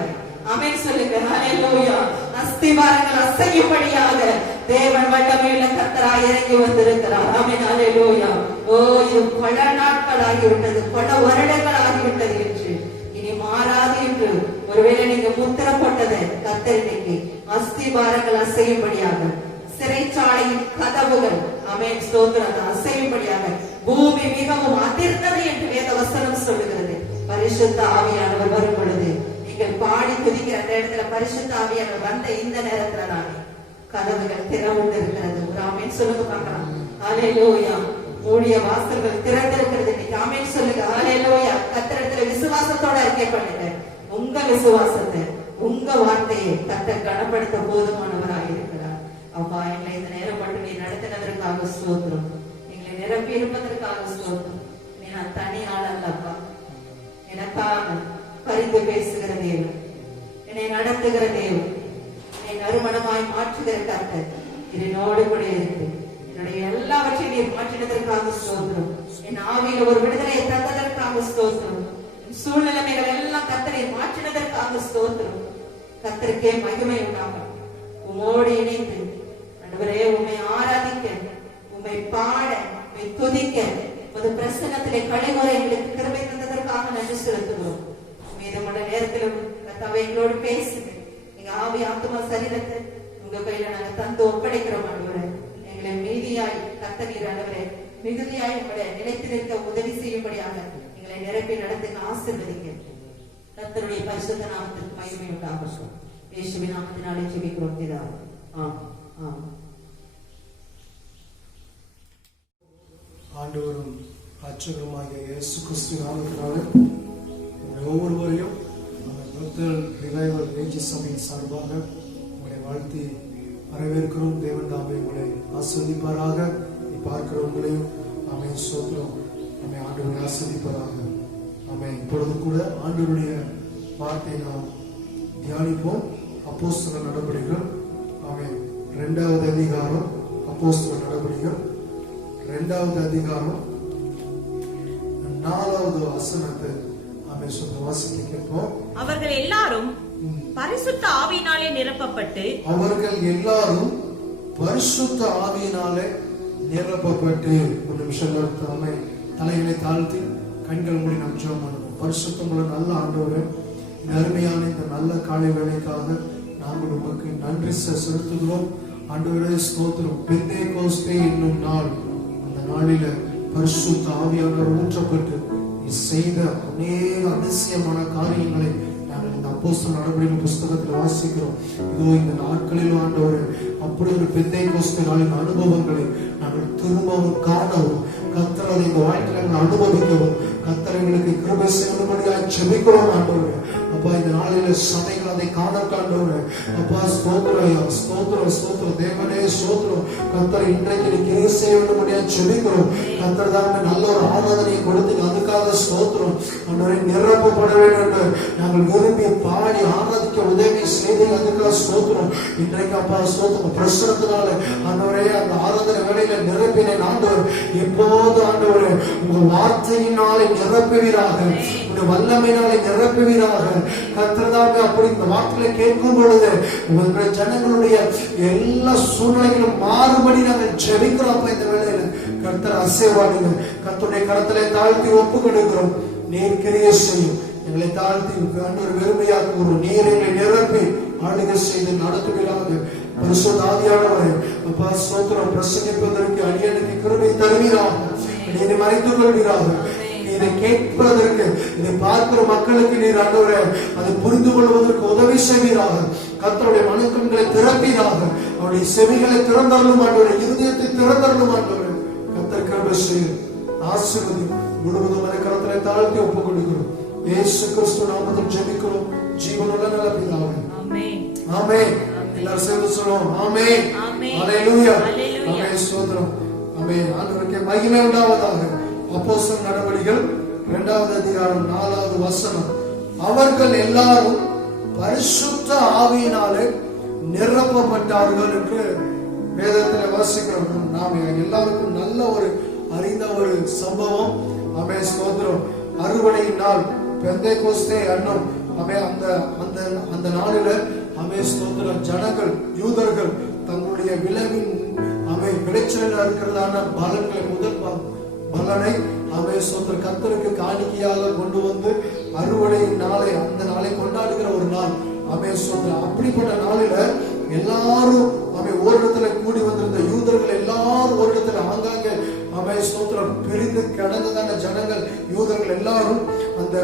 ஆமென் சொல்லுங்க. ஹல்லேலூயா. அஸ்திவாரங்கள் அசையும்படியாக தேவன் வல்லமையுள்ள கர்த்தராய் இறங்கி வந்திருக்கிறார். ஆமென். ஹல்லேலூயா. இது பல நாட்கள் ஆகிவிட்டது, பல வருடங்கள் ஆகிவிட்டது என்று இனி மாறாது என்று ஒருவேளை நீங்க முத்திர போட்டது கர்த்தர் இன்னைக்கு அஸ்திவாரங்கள் அசையும்படியாக, சிறைச்சாலையின் கதவுகள் ஆமென். ஸ்தோத்திரம். அசையும்படியாக பூமி மிகவும் அதிர்ந்தது என்று வேத வசனம் சொல்லுகிறது. பரிசுத்த ஆவியானவர் வரும் பொழுது நீங்கள் பாடி துதிக்கிற அந்த இடத்துல பரிசுத்த ஆவியானவர் வந்த இந்த நேரத்துல தானே கதவுகள் திறவுண்டு இருக்கிறது. ஒரு ஆமென் சொல்லுங்க பார்க்கலாம். ஹல்லேலூயா. மூடிய வாசல்கள் திறந்திருக்கிறது. இன்னைக்கு ஆமென் சொல்லுங்க. ஹல்லேலூயா. கர்த்தரிடத்துல விசுவாசத்தோட அறிக்கை பண்ணுங்க. உங்க விசுவாசத்தை, உங்க வார்த்தையை கர்த்தர் கனப்படுத்த போதுமானவராக இருக்கிறார். அப்பா, எங்களை இந்த நேரம் மட்டும் நீ நடத்தினதற்காக ஸ்தோத்திரம். எங்களை நிரப்பி இருப்பதற்காக ஸ்தோத்திரம். நீ நான் தனி ஆள் அல்லப்பா, எனக்காக பரிந்து பேசுகிற தேவன், என்னை நடத்துகிற தேவன், என்னை நறுமணமாய் மாற்றுகிற கர்த்தர் என்னோடு கூட இருக்கு. என்னுடைய எல்லாவற்றையும் நீர் மாற்றினதற்காக ஸ்தோத்திரம். என் ஆவியில ஒரு விடுதலையை தந்ததற்காக ஸ்தோத்திரம். என் சூழ்நிலைமைகள் எல்லாம் கர்த்தரை மாற்றினதற்காக ஸ்தோத்திரம். கர்த்தருக்கே மகிமை உண்டாகும். உம்மோடு இணைந்து ஆண்டவரே உம்மை ஆராதிக்க, உம்மை பாட, உம்மை துதிக்க, ஒரு பிரசன்னத்திலே கலைமுறை எங்களுக்கு கிருபை தந்ததற்காக நன்றி செலுத்துகிறோம். மீதமுள்ள நேரத்திலும் கர்த்தாவே எங்களோடு பேசுங்க. எங்க ஆவி, ஆத்துமா, சரீரத்தை உங்க கையில நாங்க தந்து ஒப்படைக்கிறோம். ஆண்டவரே எங்களை மீதியாய் கர்த்தர் ஆண்டவரே மிகுதியாய் உங்களை நிலைத்து நிற்க உதவி செய்யும்படியாக எங்களை நிரப்பி நடத்துங்க, ஆசீர்வதிங்க. கர்த்தருடைய பரிசுத்த நாமத்திற்கு மகிமை உண்டாகட்டும். இயேசுவின் நாமத்தினாலே ஜெபிக்கிறோம் பிதாவே. ஆமென். ஆண்டவரும் இரட்சகருமாகிய இயேசு கிறிஸ்து நாமத்தினாலே ஒவ்வொருவரையும் பெத்தேல் ரிவைவல் ஏஜி சபையின் சார்பாக உங்களை வாழ்த்தி வரவேற்கிறோம். தேவன் தாமே உங்களை ஆஸ்வதிப்பாராக. பார்க்கிறவங்களையும் ஆமென் ஸ்தோத்திரம். நம்மை ஆண்டவரை ஆஸ்வதிப்பாராக. ஆமென். இப்பொழுது கூட ஆண்டவருடைய வார்த்தை நாம் தியானிப்போம். அப்போஸ்தலர் நடபடிகள் ஆமென் 2வது அதிகாரம் அப்போஸ்தலர் நடவடிக்கைகள் 2வது அதிகாரம் 4வது வசனத்தை வாசிக்க கேட்போம். அவர்கள் எல்லாரும் பரிசுத்த ஆவியினாலே நிரப்பப்பட்டு ஒரு நிமிஷம் தலைகளை தாழ்த்தி கண்கள் மூடி நாம் ஜெபம் பண்ணுவோம். பரிசுத்தமுள்ள நல்ல ஆண்டவரே, இந்த அருமையான இந்த நல்ல காலை வேளைக்காக நாங்கள் உமக்கு நன்றி செலுத்துகிறோம். ஆண்டவரே ஸ்தோத்திரம். பெந்தேகோஸ்தே என்னும் நாள், அந்த நாளில பரிசுத்த ஆவியானவர் ஊற்றப்பட்டு செய்த அநேக அதிசயமான காரியங்களை நாங்கள் இந்த அப்போஸ்தலர் நடவடிக்கைகள் புஸ்தகத்தில் வாசிக்கிறோம். இதோ இந்த நாட்களில் ஆண்டவரே அப்படி ஒரு பெந்தேகோஸ்தே நாளின் அனுபவங்களை நாங்கள் திரும்பவும் காணவும், கர்த்தரை இந்த வாழ்க்கையில நாங்கள் அனுபவிக்கவும், கர்த்தர் எங்களுக்கு கிருபை செய்யும்படியாக ஜெபிக்கிறோம் ஆண்டவரே. அப்பா, இந்த நாளில சபைகள் அதை காண காண்டவரே. அப்பா ஸ்தோத்திரம், ஸ்தோத்திரம், ஸ்தோத்திரம் தேவனே, ஸ்தோத்திரம். கர்த்தர் இன்றைக்கு கிரியை செய்ய வேண்டும்படியாக ஜெபிக்கிறோம். கர்த்தர் தான் நல்ல ஒரு ஆராதனையை கொடுத்து அதுக்காக ஸ்தோத்திரம். ஆண்டவரே நிரப்பப்பட வேண்டும் என்று நாங்கள் விரும்பி பாடி ஆராதிக்க உதவி செய்து அதுக்காக ஸ்தோத்திரம். இன்றைக்கு அப்பா ஸ்தோத்திரம் பிரசனத்தினால ஆண்டவரே அந்த ஆராதனை வேளையில நிரப்பினேன் ஆண்டவர். எப்போது ஆண்டவரே உங்க வார்த்தையினாலே நிரப்புவீராக, உங்க வல்லமையினாலே நிரப்புவீராக. கர்த்தர்தாமே அப்படி இந்த வார்த்தைகளை கேட்கும் பொழுது உங்கள் ஜனங்களுடைய எல்லா சூழ்நிலைகளும் மாறுபடி நாங்கள் ஜெபிக்கிறோம். இந்த வேளையில கர்த்தர் அசைவாடுங்க. கர்த்தருடைய கரத்திலே தாழ்த்தி ஒப்பு கொடுக்கிறோம். நீர் கிரியை செய்யும், எங்களை தாழ்த்தி ஆண்டவர் வெறுமையாக்குகிறோம். நீர் எங்களை நிரப்பி ஆளுகை செய்து நடத்துவீராக. பரிசுத்த ஆவியானவரே அப்பா ஸ்தோத்திரம். பிரசங்கிப்பதற்கு அடியனுக்கு கிருபை தருவீராக. நீரை மறைத்துக் கொள்வீராக. இதை கேட்பதற்கு, இதை பார்க்கிற மக்களுக்கு நீர் ஆண்டவரே அதை புரிந்து கொள்வதற்கு உதவி செய்வீராக. கர்த்தருடைய மனக்கண்களை திறப்பீராக. அவருடைய செவிகளை திறந்தருளும் ஆண்டவரே, இருதயத்தை திறந்தருளும் ஆண்டவரே. கர்த்தர் கிருபை செய்யும். ஆசீர்வதி முழுவதும் கரத்திலே தாழ்த்தி ஒப்புக் கொடுக்கிறோம். இயேசு கிறிஸ்து நாமத்தில் ஜெபிக்கிறோம் ஜீவனுள்ள நல்ல பிதாவே. ஆமென். ஆமென். எல்லாரும் சேர்ந்து சொல்லுவோம். ஆமென். ஹல்லேலூயா. ஆமென். ஸ்தோத்திரம். ஆமென். ஆண்டவருக்கு மகிமை உண்டாவதாக. அப்போஸ்தலர் நடவடிக்கைகள் 2வது அதிகாரம் 4வது வசனம். அவர்கள் எல்லாரும் பரிசுத்த ஆவியினாலே நிரப்பப்பட்டார்கள் என்று வேதத்தில் வாசிக்கிறோம். நாம் எல்லாருக்கும் நல்ல ஒரு அறிந்த ஒரு சம்பவம். ஆமென். ஸ்தோத்திரம். அறுவடையின் நாள் பெந்தேகோஸ்தே அன்னம். ஆமென். அந்த நாளில ஆமென். ஸ்தோத்திரம். ஜனங்கள் யூதர்கள் தங்களுடைய விளைவின் விளைச்சலில் இருக்கிறதான பலன்களை முதல் பலனை ஆமென். ஸ்தோத்திரம் கர்த்தருக்கு காணிக்கையாக கொண்டு வந்து அறுவடையின் நாளை, அந்த நாளை கொண்டாடுகிற ஒரு நாள். ஆமென். ஸ்தோத்திரம். அப்படிப்பட்ட நாளில எல்லாரும் ஓரிடத்துல கூடி வந்திருந்த யூதர்கள் எல்லாரும் ஓரிடத்துல ஆங்காங்கே ஆமென். ஸ்தோத்திரம் பிரிந்து கிடந்ததான ஜனங்கள் யூதர்கள் எல்லாரும் அந்த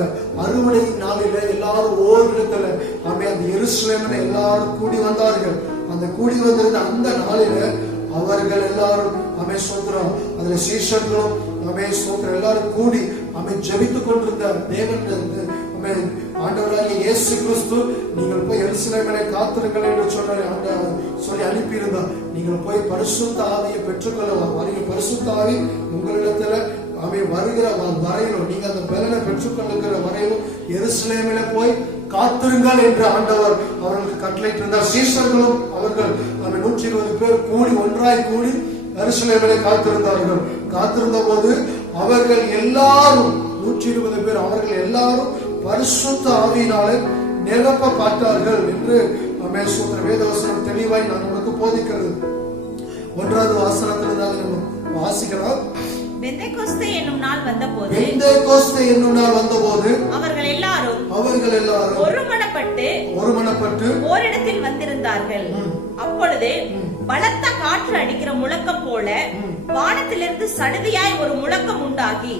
அறுவடை நாளில எல்லாரும் ஓரிடத்துல ஆமென் அந்த எருசலேமில் எல்லாரும் கூடி வந்தார்கள். அந்த கூடி வந்திருந்த அந்த நாளில அவர்கள் எல்லாரும் ஆமென். ஸ்தோத்திரம் அதுல சீஷர்களும் ஆமென். ஸ்தோத்திரம் எல்லாரும் கூடி ஆமென் ஜெபித்துக் கொண்டிருந்த தேவன் ஆண்டவராகிய இயேசு கிறிஸ்து நீங்கள் போய் எருசலேமிலே காத்திருங்கள் என்று சொல்லி அனுப்பியிருந்தார். நீங்கள் போய் பரிசுத்த ஆவியை பெற்றுக்கொள்ள பரிசுத்த ஆவி உங்களிடத்துல வருகிற வரையிலும், நீங்க அந்த பலனை பெற்றுக்கொள்ளுகிற வரையிலும் எருசலேமிலே போய் காத்திருங்கள் என்று ஆண்டவர் அவர்களுக்கு கட்டளையிட்டிருந்தார். சீஷர்களும் அவர்கள் 120 பேர் கூடி ஒன்றாய் கூடி எருசலேமிலே காத்திருந்தார்கள். காத்திருந்த போது அவர்கள் எல்லாரும் 120 பேர் அவர்கள் எல்லாரும் பரிசுத்த ஆவியினாலே நிரப்பப்பட்டார்கள் என்று வேதவசனம் தெளிவாய் நான் உனக்கு போதிக்கிறது. 1வது வசனத்திலிருந்து நம்ம வாசிக்கிறோம். பெந்தேகோஸ்தே என்னும் நாள் வந்தபோது அவர்கள் எல்லாரும் ஒருமனப்பட்டு ஓரிடத்தில் வந்திருந்தார்கள். அப்பொழுது பலத்த காற்று அடிக்கிற முழக்கம் போல வானத்திலிருந்து சடுதியாய் ஒரு முழக்கம் உண்டாகி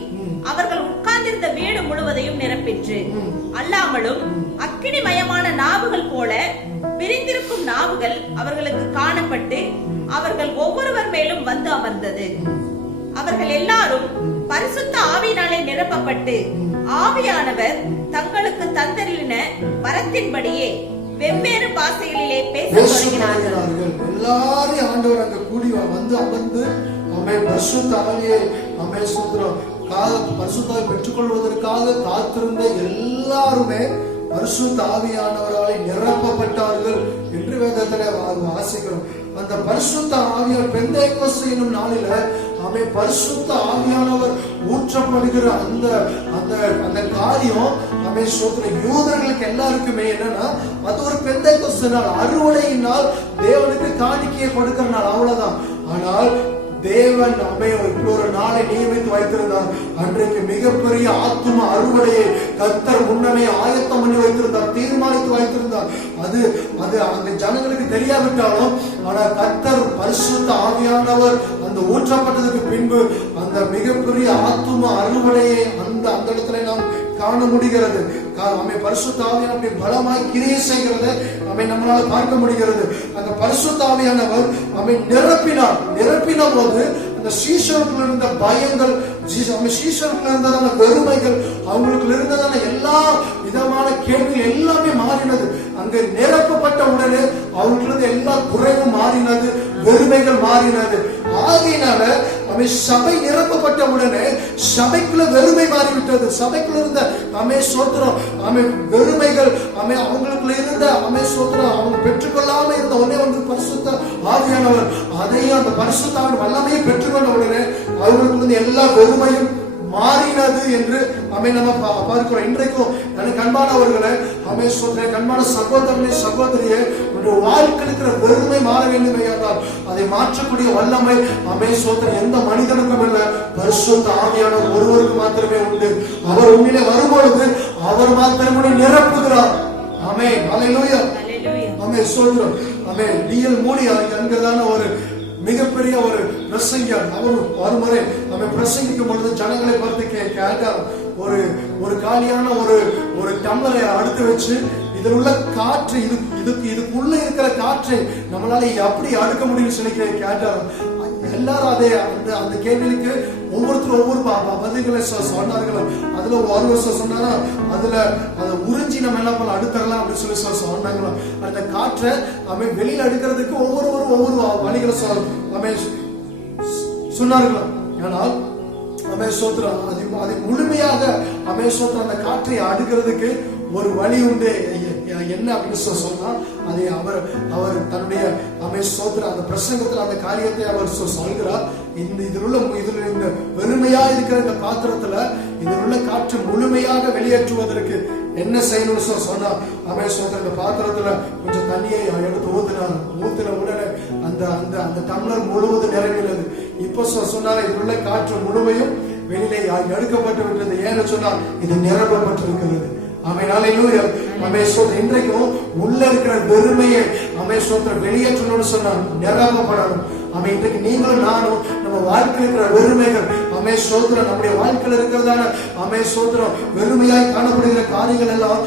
அவர்கள் உட்கார்ந்திருந்த வீடு முழுவதையும் நிரப்பிற்று. அல்லாமலும் அக்கினிமயமான நாவுகள் போல பிரிந்திருக்கும் நாவுகள் அவர்களுக்கு காணப்பட்டு அவர்கள் ஒவ்வொருவர் மேலும் வந்து அமர்ந்தது. அவர்கள் எல்லாரும் பரிசுத்த ஆவியினாலே நிரப்பப்பட்டு ஆவியானவர் தங்களுக்கு தந்தரின வரத்தின்படியே வெவ்வேறு பாஷைகளிலே பேச தொடங்கினார்கள். எல்லாரும் ஆண்டவர் அங்க கூடி வந்து அமர்ந்து பரிசுத்த ஆவியை பரிசுத்தாவை பெற்றுக்கொள்வதற்காக காத்திருந்த எல்லாருமே பரிசுத்த ஆவியானவராலே நிரப்பப்பட்டார்கள் என்று வேதத்துல வாசிக்கிறோம். அந்த பரிசுத்த ஆவியார் பெந்தேகோஸ்து என்னும் நாளில அவை பரிசுத்த ஆவியானவர் ஊற்றப்படுகிற அந்த அந்த அந்த காரியம் அவை சோதனை யூதர்களுக்கு எல்லாருக்குமே என்னன்னா அது ஒரு பெந்தேகோஸ்து நாள், அறுவடையின் நாள், தேவனுக்கு காணிக்கையை கொடுக்கிற நாள், அவ்வளவுதான். ஆனால் தேவன் நம்மை ஒரு நாளை நியமித்து வைத்திருந்தார். அன்றைக்கு மிகப்பெரிய ஆத்தும அறுவடையை கர்த்தர் முன்னமே ஆயத்தம் பண்ணி வைத்திருந்தார், தீர்மானித்து வைத்திருந்தார். அது அது அங்க ஜனங்களுக்கு தெரியாவிட்டாலும் ஆனால் கர்த்தர் பரிசுத்த ஆவியானவர் அந்த ஊற்றப்பட்டதுக்கு பின்பு அந்த மிகப்பெரிய ஆத்தும அறுவடையை அந்த இடத்துல நாம் காண முடிகிறது. பரிசுத்த ஆவியானவர் அப்படி பலமாய் கிரியை செய்கிறதை நம்மளால பார்க்க முடிகிறது. அந்த பரிசுத்த ஆவியானவர் நிரப்பின போது அந்த சீஷருக்குள்ள இருந்த பயங்கள், சீஷருக்குள்ள இருந்ததான வெறுமைகள், அவங்களுக்கு இருந்ததான எல்லா விதமான கேள்விகள் எல்லாமே மாறினது. அங்க நிரப்பப்பட்ட உடனே அவங்களுக்கு எல்லா குறைவும் மாறினது, வெறுமைகள் மாறினது. ஆகையினால சபை நிரப்பப்பட்ட உடனே சபைக்குள்ள வெறுமை மாறிவிட்டது. சபைக்குள்ள இருந்த சோத்திரம் வெறுமைகள் அவங்களுக்குள்ள இருந்த சோத்திரம் அவங்க பெற்றுக்கொள்ளாம இருந்த உடனே வந்து பரிசுத்த ஆவியானவர் அதையும் அந்த பரிசுத்த ஆவியின் வல்லமையை பெற்றுக்கொண்ட உடனே அவங்களுக்கு வந்து எல்லா வெறுமையும் மாறினது என்று நம்ம பார்க்கிறோம். இன்றைக்கும் எனக்கு அன்பானவர்களை கண்பான சகோதரனை சகோதரியை வாழ்க்கை இருக்கிற வெறுமை மாற வேண்டும் என்றால் அதை மாற்றக்கூடிய வல்லமை எந்த மனிதனுக்கும் இல்லை, பரிசுத்த ஆவியானவர் ஒருவருக்கு மாத்திரமே உண்டு. அவர் உண்மையிலே வரும்பொழுது அவர் மாத்திரமே நிரப்புகிறார். ஆமென், ஹல்லேலூயா, ஆமென், ஸ்தோத்திரம். ஆமென். டிஎல் மூடி என்கிறதான ஒரு மிகப்பெரிய ஒரு பிரசங்கர், அவர் ஒருமுறை நம்ம பிரசங்கிக்கும் பொழுது ஜனங்களை பார்த்து கேட்டார், ஒரு காலியான ஒரு டம்ளரை அடுத்து வச்சு இதில் உள்ள காற்று இதுக்குள்ள இருக்கிற காற்றை நம்மளால எப்படி அடுக்க முடியும் சொல்லி கேட்டார். எல்லாரும் அதே அந்த கேள்விக்கு ஒவ்வொருத்தரும் ஒவ்வொரு பதில்களை சொன்னார்கள். அதுல ஒருவர் சொன்னாரா, அதுல அதை உறிஞ்சி நம்ம என்ன பண்ணலாம் அடுத்தரலாம் அப்படின்னு சொல்லி சொன்னாங்களோ. அந்த காற்றை வெளியில அடுக்கிறதுக்கு ஒவ்வொருவரும் ஒவ்வொரு வழிகளை சொன்னார்களாம். ஆனால் அமேசோத்திரம் அதை முழுமையாக அமேசோத்திரம் அந்த காற்றை அடுக்கிறதுக்கு ஒரு வழி உண்டு. என்ன அப்படின்னு சொன்னா அதை அவர் தன்னுடைய அமேசோத்திரம் அந்த பிரசங்கத்தில் அந்த காரியத்தை அவர் சொல்கிறார். இதில் இந்த வெறுமையா இருக்கிற இந்த பாத்திரத்துல இதில் உள்ள காற்று முழுமையாக வெளியேற்றுவதற்கு என்ன செய்யணும்னு சொன்னா அமேசோத்திரம் இந்த பாத்திரத்துல கொஞ்சம் தண்ணியை எடுத்து ஊத்தின உடனே அந்த அந்த அந்த டம்ளர் முழுவதும் நிறைவில்லை. இப்ப சொன்னால இதில் உள்ள காற்று முழுமையும் வெளியிலே எடுக்கப்பட்டு விட்டது. ஏன்னு சொன்னால் இது நிரப்பப்பட்டிருக்கிறது. இன்றைக்கும் உள்ள இருக்கிற வெறுமையை வெளியேற்றணும்னு சொன்னா நிரப்பப்படணும். இன்றைக்கு நீங்களும் நானும் நம்ம வாழ்க்கையில் இருக்கிற வெறுமைகள் நம்முடைய வாழ்க்கையில் இருக்கிறதான வெறுமையாய் காணப்படுகிற காரியங்கள் எல்லாம்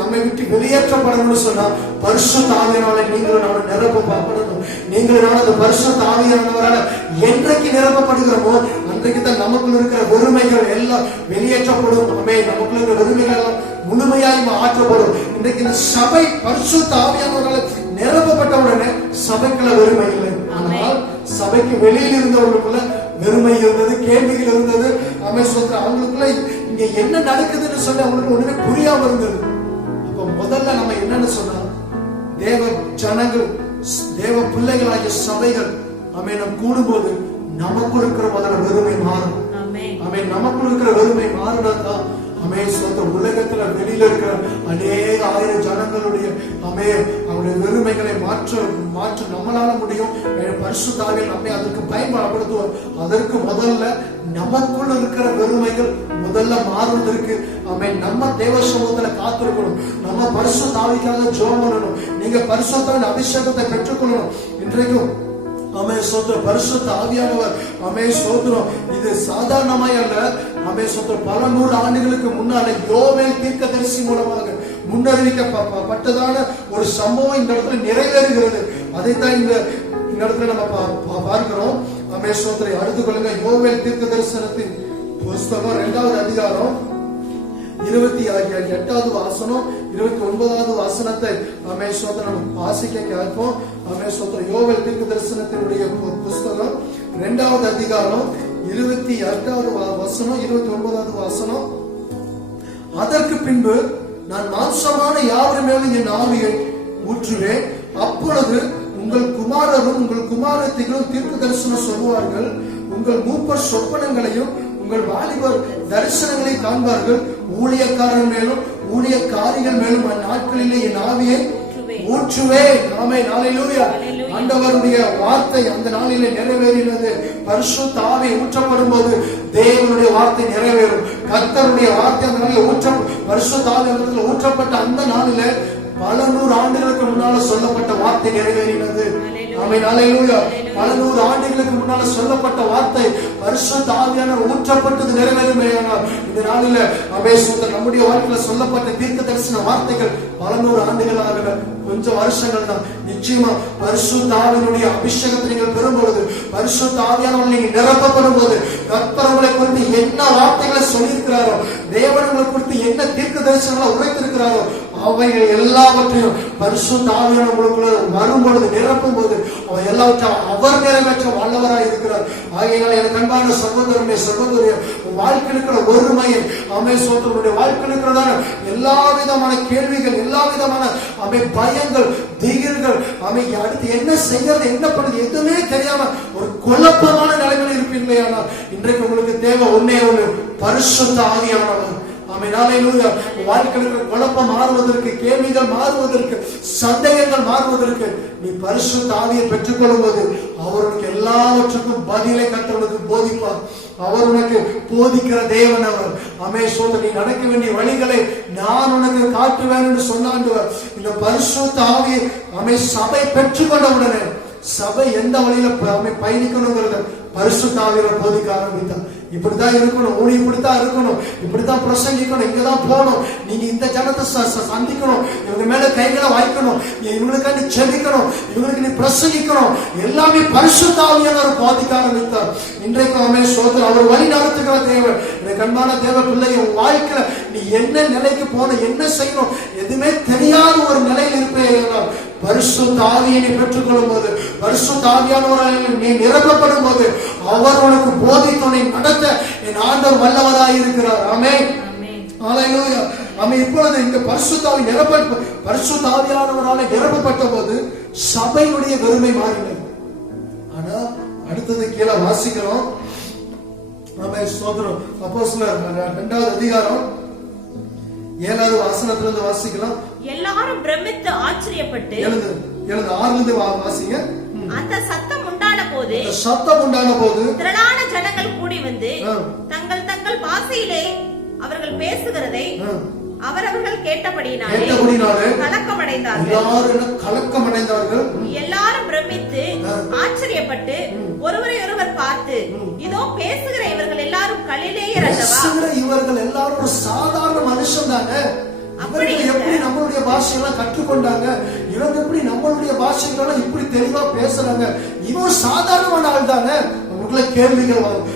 நம்மை விட்டு வெளியேற்றப்படணும்னு சொன்னா பரிசுத்த ஆவியானவரால நீங்களும் நானும் நிரப்பப்படணும். நீங்களும் நானும் அந்த பரிசுத்த ஆவியானவரால என்றைக்கு நிரப்பப்படுகிறோமோ அன்றைக்கு தான் நமக்குள்ள இருக்கிற வெறுமைகள் எல்லாம் வெளியேற்றப்படும். நமக்குள்ள இருக்கிற வெறுமைகள் எல்லாம் முழுமையாய் ஆற்றப்படும். இன்றைக்கு இந்த சபை பரிசுத்த ஆவியானவரால் நிரப்பப்பட்ட உடனே சபைக்குள்ள வெறுமை இல்லை. ஆனால் சபைக்கு வெளியில் இருந்தவர்களுக்குள்ள வெறுமை இருந்தது, கேள்விகள் இருந்தது. அவங்களுக்குள்ள இங்க என்ன நடக்குதுன்னு சொல்லி அவங்களுக்கு ஒண்ணுமே புரியாம இருந்தது. அப்ப முதல்ல நம்ம என்னன்னு சொன்னா தேவ ஜனங்கள் தேவ பிள்ளைகளாகிய சபைகள் நம் கூடும்போது நமக்குள் இருக்கிற முதல்ல வெறுமை மாறும். நமக்குள் இருக்கிற வெறுமை மாறினாதான் உலகத்துல வெளியில இருக்கிற அநேக ஆயிரம் ஜனங்களுடைய அவருடைய வெறுமைகளை மாற்ற நம்மளால முடியும். பரிசுத்த ஆவியானவர் நம்மை அதற்கு பயன்படுத்துவார். அதற்கு முதல்ல நமக்குள்ள இருக்கிற வெறுமைகள் முதல்ல மாறுவதற்கு நம்ம தேவ சமூகத்துல காத்திருக்கணும். நம்ம பரிசுத்த ஆவிக்காக ஜெபம் பண்ணணும். நீங்க பரிசுத்த அபிஷேகத்தை பெற்றுக்கொள்ளணும். இன்றைக்கும் பரிசுத்த ஆவியானவர் இது சாதாரணமாய் அல்ல. பல 100 ஆண்டுகளுக்கு முன்னால யோவேல் தீர்க்கதரிசி மூலமாக முன்னறிவிக்கப்பட்டதான ஒரு சம்பவம் இந்த இடத்துல நிறைவேறுகிறது. அதைத்தான் இந்த இடத்துல நம்ம பார்க்கிறோம். அடுத்து கொள்ளுங்க. யோவேல் தீர்க்க தரிசனத்தின் புஸ்தகம் 2வது அதிகாரம் 28வது வாசனம் 29வது வாசனத்தை நம்ம வாசிக்க கேட்போம். யோவேல் தீர்க்க தரிசனத்தினுடைய புஸ்தகம் 2வது அதிகாரம் 28வது வசனம் 29வது வாசனம். அதற்கு பின்பு நான் மாம்சமான யாவர் மேலும் என் ஆவியை ஊற்றுவேன். அப்பொழுது உங்கள் குமாரரும் உங்கள் குமாரத்திகளும் தீர்க்க தரிசனம் சொல்லுவார்கள். உங்கள் மூப்பர் சொப்பனங்களையும் உங்கள் வாலிபர் தரிசனங்களை காண்பார்கள். ஊழியக்காரன் மேலும் ஊழியக்காரிகள் மேலும் அந்நாட்களிலே என் ஆவியை ஊற்றுவேன். ஆமென். ஹல்லேலூயா. ஆண்டவருடைய வார்த்தை அந்த நாளிலே நிறைவேறினது. பரிசுத்த ஆவி ஊற்றப்படும் போது தேவனுடைய வார்த்தை நிறைவேறும். கர்த்தருடைய வார்த்தை அந்த நாளில் பரிசுத்த ஆவி ஊற்றப்பட்ட அந்த நாளிலே பல 100 ஆண்டுகளுக்கு முன்னால சொல்லப்பட்ட வார்த்தை நிறைவேறினது. ஆமென். ஹல்லேலூயா. பல 100 ஆண்டுகளுக்கு முன்னால சொல்லப்பட்ட வார்த்தை பரிசுத்த ஆவியானவர் ஊற்றப்பட்டது நிறைவேறுமேயானால் இந்த நாளில அபேசுத்த நம்முடைய வாழ்க்கையில சொல்லப்பட்ட தீர்க்க தரிசன வார்த்தைகள் பல 100 ஆண்டுகளாக கொஞ்சம் வருஷங்கள் தான். நிச்சயமா பரிசுத்த ஆவியினுடைய அபிஷேகத்தை நீங்கள் பெறும் பொழுது, பரிசுத்த ஆவியானவர் நீங்க நிரப்பப்படும் போது, கர்த்தர் உங்களை குறித்து என்ன வார்த்தைகளை சொல்லியிருக்கிறாரோ, தேவன் உங்களை குறித்து என்ன தீர்க்க தரிசனங்களை உரைத்திருக்கிறாரோ அவைகள் எல்லாவற்றையும் பரிசுத்த ஆவியானவர் உங்களுக்குள்ள வரும் பொழுது நிரப்பும் போது அவை எல்லாவற்றையும் அவர் நிறைவேற்ற வல்லவராய் இருக்கிறார். ஆகையினால் எனக்கு அன்பான சகோதரனுடைய சகோதரிய வாழ்க்கை இருக்கிற ஒருமையை அமேசோத்தருடைய வாழ்க்கை இருக்கிறதான எல்லா விதமான கேள்விகள், எல்லா விதமான பயங்கள், திகில்கள், அடுத்து என்ன செய்யறது, என்ன பண்ணுது எதுவுமே தெரியாம ஒரு குழப்பமான நிலைமையில் இருப்பீங்களே. ஆனால் இன்றைக்கு உங்களுக்கு தேவை ஒன்னே ஒன்று, பரிசுத்த ஆவியானவர். வாழ்க்கையில் குழப்பம் மாறுவதற்கு, கேள்விகள் மாறுவதற்கு, சந்தேகங்கள் மாறுவதற்கு நீ பரிசுத்த ஆவியை பெற்றுக் கொள்ளும் போது அவருக்கு எல்லாவற்றுக்கும் பதிலை கர்த்தருக்கு போதிப்பார். அவர் உனக்கு போதிக்கிற தேவன் அவர். அமேசோத நீ நடக்க வேண்டிய வழிகளை நான் உனக்கு காட்டுவேன் என்று சொன்னாண்டவர். இந்த பரிசுத்த ஆவியை சபை பெற்றுக்கொண்ட உடனே சபை எந்த வழியில பயணிக்கணுங்கிறத பரிசுத்த ஆவியானவர் போதிக்க ஆரம்பித்தார். இப்படித்தான் இருக்கணும், ஊழி இப்படித்தான் இருக்கணும், இப்படித்தான் பிரசங்கிக்கணும், இங்கதான் போகணும், நீங்க இந்த ஜனத்தை சந்திக்கணும், இவங்க மேல கைகளை வைக்கணும், இவங்களுக்காண்டி செபிக்கணும், இவங்களுக்கு நீ பிரசங்கிக்கணும், எல்லாமே பரிசுத்த ஆவியானவர் போதிக்க ஆரம்பித்தார். இன்றைக்கு அமேசோதர் அவர் வழி நடத்துகிற தேவன். எனக்கு அன்பான தேவ பிள்ளை, உன் வாழ்க்கையில நீ என்ன நிலைக்கு போன, என்ன செய்யணும் எதுவுமே தெரியாத ஒரு நிலையில் இருப்பேன். பரிசுத்த ஆவியை நீ பெற்றுக் கொள்ளும் போது, பரிசுத்த ஆவியானவரால் நீ நிரப்பப்படும் போது அவர் உனக்கு போதித்து நடத்த என் ஆண்டவர் வல்லவராய் இருக்கிறார். ஆமென். ஹல்லேலூயா. இப்பொழுது இந்த பரிசுத்த ஆவியானவரால் நிரப்பப்பட்ட போது சபையினுடைய வெறுமை மாறினது. ஆனா அடுத்தது கீழே வாசிக்கிறோம். ஸ்தோத்திரம். அப்போஸ்தலர் 2வது அதிகாரம் 7வது வசனத்திலிருந்து வாசிக்கலாம். எல்லாரும் பிரமித்து ஆச்சரியப்பட்டு 6லிருந்து வாசிங்க. அந்த சத்தம் உண்டான போது திரளான ஜனங்கள் கூடி வந்து தங்கள் தங்கள் பாஷையிலே அவர்கள் பேசுகிறதை அவரவர்கள் கேட்டபடியினாலே கலக்கமடைந்தார்கள். எல்லாரும் பிரமித்து ஆச்சரியப்பட்டு ஒருவரை ஒருவர் பார்த்து, இதோ பேசுகிற இவர்கள் எல்லாரும் கலிலேயர் அல்லவா? இவர்கள் எல்லாரும் சாதாரண மனுஷன் தானே, எப்படி நம்மளுடைய பாஷையெல்லாம் கற்றுக்கொண்டாங்க, இவங்க எப்படி நம்மளுடைய பாஷைகளெல்லாம் இப்படி தெளிவா பேசுறாங்க, இவன் சாதாரணமான ஆள் தானே, அவங்களுக்குள்ள கேள்விகள் வரும்.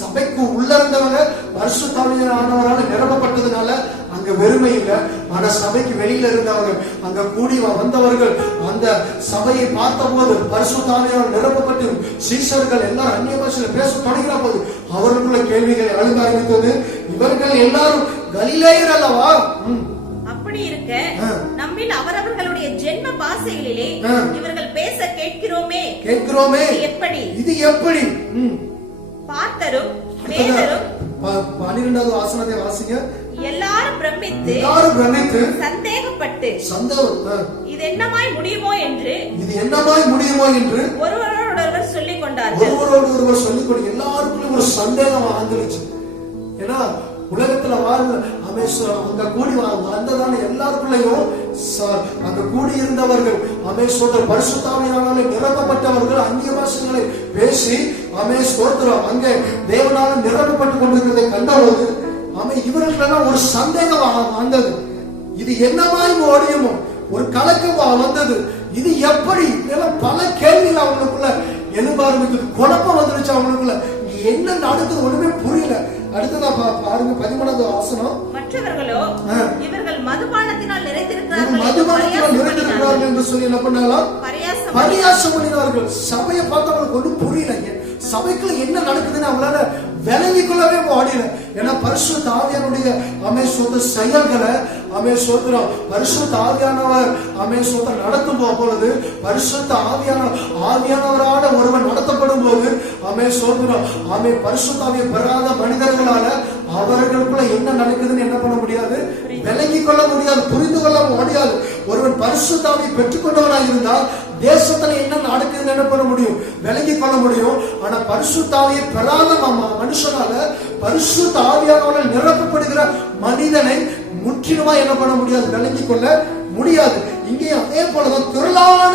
சபைக்கு உள்ள இருந்தவங்க பரிசுத்த ஆவியானவரால் நிரப்பப்பட்டதுனால அங்க வெறுமை இல்லை. ஆனா சபைக்கு வெளியில இருந்தவங்க, அங்க கூடி வந்தவர்கள் அந்த சபையை பார்த்த போது பரிசுத்த ஆவியானவரால் நிரப்பப்பட்டு சீஷர்கள் எல்லாரும் அந்நிய பாஷையில பேச தொடங்கிற போது அவர்களுக்குள்ள கேள்விகளை எழுத ஆரம்பித்தது. இவர்கள் எல்லாரும் கலிலேயர் அல்லவா? அப்படி இருக்க நம்மில் அவரவர்களுடைய ஜென்ம பாஷைகளிலே இவர்கள் பேச கேட்கிறோமே எப்படி? இது எப்படி? பார்த்தரும் பேதரும் 12வது வசனத்தை வாசிங்க. எல்லாரும் பிரமித்து சந்தேகப்பட்டு இது என்னமாய் முடியுமோ என்று ஒருவரோடொருவர் சொல்லிக் கொண்டார்கள். எல்லாருக்கும் ஒரு சந்தேகம் வந்துருச்சு. ஏன்னா உலகத்துல அங்க கூடி வந்ததான எல்லாருக்குள்ளயும் அங்க கூடி இருந்தவர்கள் பரிசுத்த ஆவியானவராலே நிரப்பப்பட்டவர்கள் அந்நிய பாஷைகளை பேசி அங்கே தேவனால நிரப்பப்பட்டுக் கொண்டிருக்கிறதை கண்டபோது இவர்களுக்கெல்லாம் ஒரு சந்தேகம் வந்தது. இது என்னமாய் ஓடியுமோ ஒரு கலக்கம் வந்தது. இது எப்படி? பல கேள்விகள் அவங்களுக்குள்ள எழும்ப ஆரம்பித்தது. குழப்பம் வந்துருச்சு அவங்களுக்குள்ள. என்ன நடக்குது ஒண்ணுமே புரியல. அடுத்ததா பாருங்க 13வது வசனம். மற்றவர்களோ இவர்கள் மதுபானத்தினால் நிறைந்திருக்கிறார்கள் என்று சொல்லி என்ன பண்ணாங்களா? பரியாசம் பண்ணினார்கள். சபையை பார்த்து அவங்களுக்கு ஒன்றும் புரியல. சபைக்குள்ள என்ன நடக்குதுன்னு அவங்களால விளங்கிக் கொள்ளவே முடியல. ஏன்னா பரிசுத்த ஆவியானுடைய அமேசோத்த செயல்களை அமேசோத்திரம் பரிசுத்த ஆவியானவர் அமேசோத்த நடத்தும் பொழுது, பரிசுத்த ஆவியானவரான ஒருவன் நடத்தப்படும் போது அமேசோத்திரம் பரிசுத்த ஆவியை பெறாத மனிதர்களால அவர்களுக்குள்ள என்ன நடக்குதுன்னு என்ன பண்ண முடியாது, விளங்கிக் கொள்ள முடியாது, புரிந்து கொள்ள முடியாது. ஒருவன் பரிசுத்த ஆவியை பெற்றுக்கொண்டவனாக இருந்தால் தேசத்துல என்ன நடக்குதுன்னு என்ன பண்ண முடியும், விளங்கிக் கொள்ள முடியும். ஆனா பரிசுத்த ஆவியை பெறாத மனுஷனால பரிசுத்த ஆவியானவரால் நிரப்பப்படுகிற மனிதனை முற்றிலுமா என்ன பண்ண முடியாது, விளங்கிக் கொள்ள முடியாது. இங்கே அதே போலதான் திரளான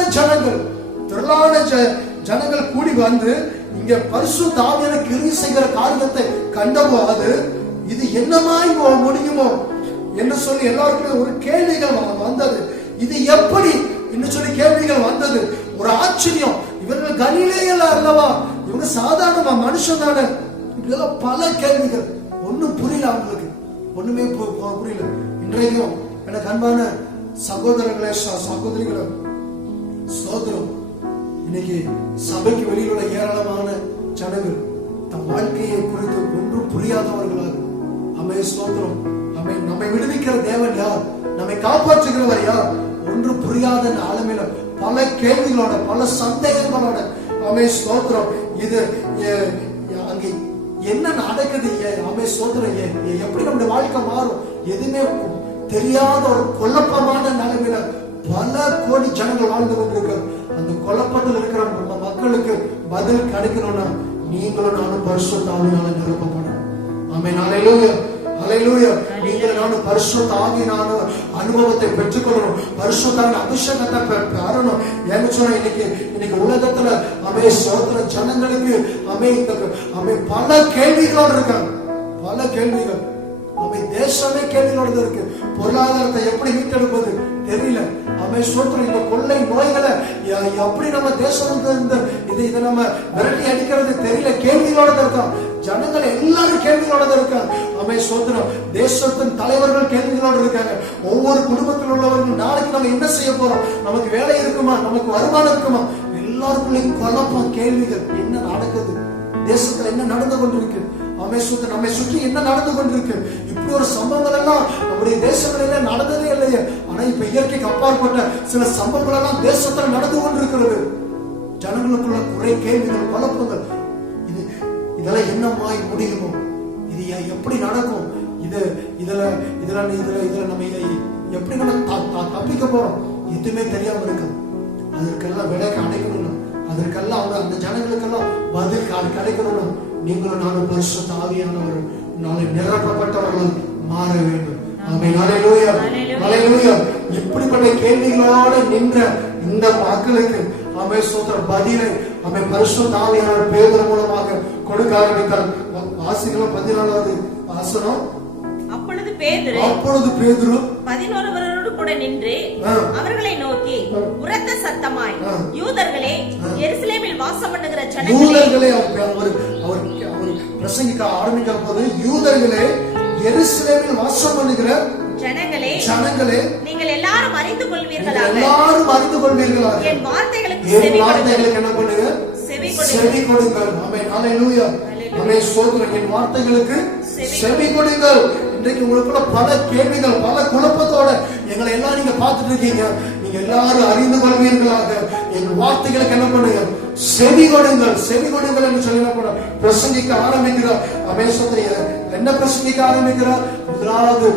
ஜனங்கள் கூடி வந்து இங்க பரிசுத்த ஆவியான கிரியை செய்கிற காரியத்தை கண்டபோது இது என்னமாய் முடியுமோ என்று சொல்லி எல்லாருக்குமே ஒரு கேள்விகள் வந்தது. இது எப்படி என்று சொல்லி கேள்விகள் வந்தது. ஒரு ஆச்சரியம். இவர்கள் கலிலேயர் அல்லவா, இவங்க சாதாரண மனுஷன் தானே, இப்படியெல்லாம் பல கேள்விகள். ஒன்னும் புரியல அவங்களுக்கு, ஒண்ணுமே புரியல. இன்றைக்கும் எனக்கு அன்பான சகோதரர்களே சகோதரிகளே சோதரம், இன்னைக்கு சபைக்கு வெளியில் உள்ள ஏராளமான ஜனங்கள் தம் வாழ்க்கையை குறித்து ஒன்றும் புரியாதவர்களாக சோதரம் நம்மை விடுவிக்கிற தேவன் யார், நம்மை காப்பாற்றுகிறவர் யார், ஒன்று புரியாத ஆளுமையில பல கேள்விகளோட பல சந்தேகங்களோட சோதரம். இது அங்கே என்ன நடக்குது, சோதரம் எப்படி நம்முடைய வாழ்க்கை மாறும், எதுவுமே தெரியாத ஒரு குழப்பமான நிலைமையில பல கோடி ஜனங்கள் வாழ்ந்து கொண்டிருக்க. அந்த குழப்பத்தில் இருக்கிற மக்களுக்கு பதில் கிடைக்கணும்னா நீங்களும் நானும் பரிசுத்த ஆவியினால நிரப்பப்படணும். ஆமென். ஹல்லேலூயா, ஹல்லேலூயா. நீங்களும் நானும் பரிசுத்த ஆவியினால அனுபவத்தை பெற்றுக்கொள்ளணும், பரிசுத்த அபிஷேகத்தை பெறணும். ஏன்னு சொன்னா இன்னைக்கு உலகத்துல சோதர ஜனங்களுக்கு பல கேள்விகளோடு இருக்காங்க, பல கேள்விகள். தேசமே கேள்விகளோடு இருக்கு. பொருளாதாரத்தை எப்படி மீட்டெடுப்பது தெரியல. சோதரம் இந்த கொள்ளை நோய்களை எப்படி நம்ம தேசம் இதை நம்ம விரட்டி அடிக்கிறது தெரியல. கேள்விகளோட இருக்கோம். ஜனங்கள் எல்லாரும் கேள்விகளோட இருக்காங்க. சோதரம் தேசத்தின் தலைவர்கள் கேள்விகளோடு இருக்காங்க. ஒவ்வொரு குடும்பத்தில் உள்ளவர்கள் நாளைக்கு நம்ம என்ன செய்ய போறோம், நமக்கு வேலை இருக்குமா, நமக்கு வருமானம் இருக்குமா, எல்லாருக்குள்ளேயும் குழப்பம், கேள்விகள். என்ன நடக்குது தேசத்துல, என்ன நடந்து கொண்டிருக்கு, நம்மை சுற்றி என்ன நடந்து கொண்டிருக்கு. இப்படி ஒரு சம்பவங்கள் எல்லாம் நம்முடைய தேசங்களில நடந்ததே இல்லையே. ஆனா இப்ப இயற்கைக்கு அப்பாற்பட்ட சில சம்பவங்கள் எல்லாம் தேசத்துல நடந்து கொண்டிருக்கிறது. ஜனங்களுக்குள்ள குறை, கேள்விகள், குழப்பங்கள். இதெல்லாம் என்னமாய் முடியுமோ, இது எப்படி நடக்கும், இதுல நம்ம எப்படி நம்ம தப்பிக்க போறோம், எதுவுமே தெரியாம இருக்கு. அதற்கெல்லாம் விடை கிடைக்கணும், அதற்கெல்லாம் அந்த ஜனங்களுக்கெல்லாம் பதில் கிடைக்கணும். நீங்களும் நானும் பரிசுத்த ஆவியானவர் நாளை நிரப்பப்பட்டவர்கள் மாற வேண்டும். ஆமென். ஹல்லேலூயா, ஹல்லேலூயா. இப்படிப்பட்ட கேள்விகளோடு நின்ற இந்த மக்களுக்கு சோதரர் பதிலை பரிசுத்த ஆவியானவர் பேதுரு மூலமாக கொடுக்க ஆரம்பித்தார். வாசிக்கலாம் 14வது வசனம். அப்பொழுது பேதுரு 11 கூட நின்று அவர்களை நோக்கி உரத்த சத்தமாய், யூதர்களே, எருசலேமில் வாசம் பண்ணுகிற ஜனங்களே, அவர் பிரசங்கிக்க ஆரம்பிக்கிற போது, யூதர்களே, எருசலேமில் வாசம் பண்ணுகிற ஜனங்களே, நீங்கள் எல்லாரும் அறிந்து கொள்வீர்களாக, என் வார்த்தைகளுக்கு என்ன பண்ணுங்க, செவி கொடுங்கள். ஆமென். ஹல்லேலூயா. சோதரன் என் வார்த்தைகளுக்கு செவி கொடுங்கள். இன்றைக்கு உங்களுக்குள்ள பல கேள்விகள், பல குழப்பத்தோட எங்களை எல்லாம் நீங்க பார்த்துட்டு இருக்கீங்க. நீங்க எல்லாரும் அறிந்து கொள்வீர்களாக, என் வார்த்தைகளுக்கு என்ன பண்ணுங்க, செவி கொடுங்கள். செவி கொடுங்கள் என்று சொல்லி பிரசங்கிக்க ஆரம்பிக்கிறார். என்ன பிரசங்கிக்க ஆரம்பிக்கிறார்? முதலாவது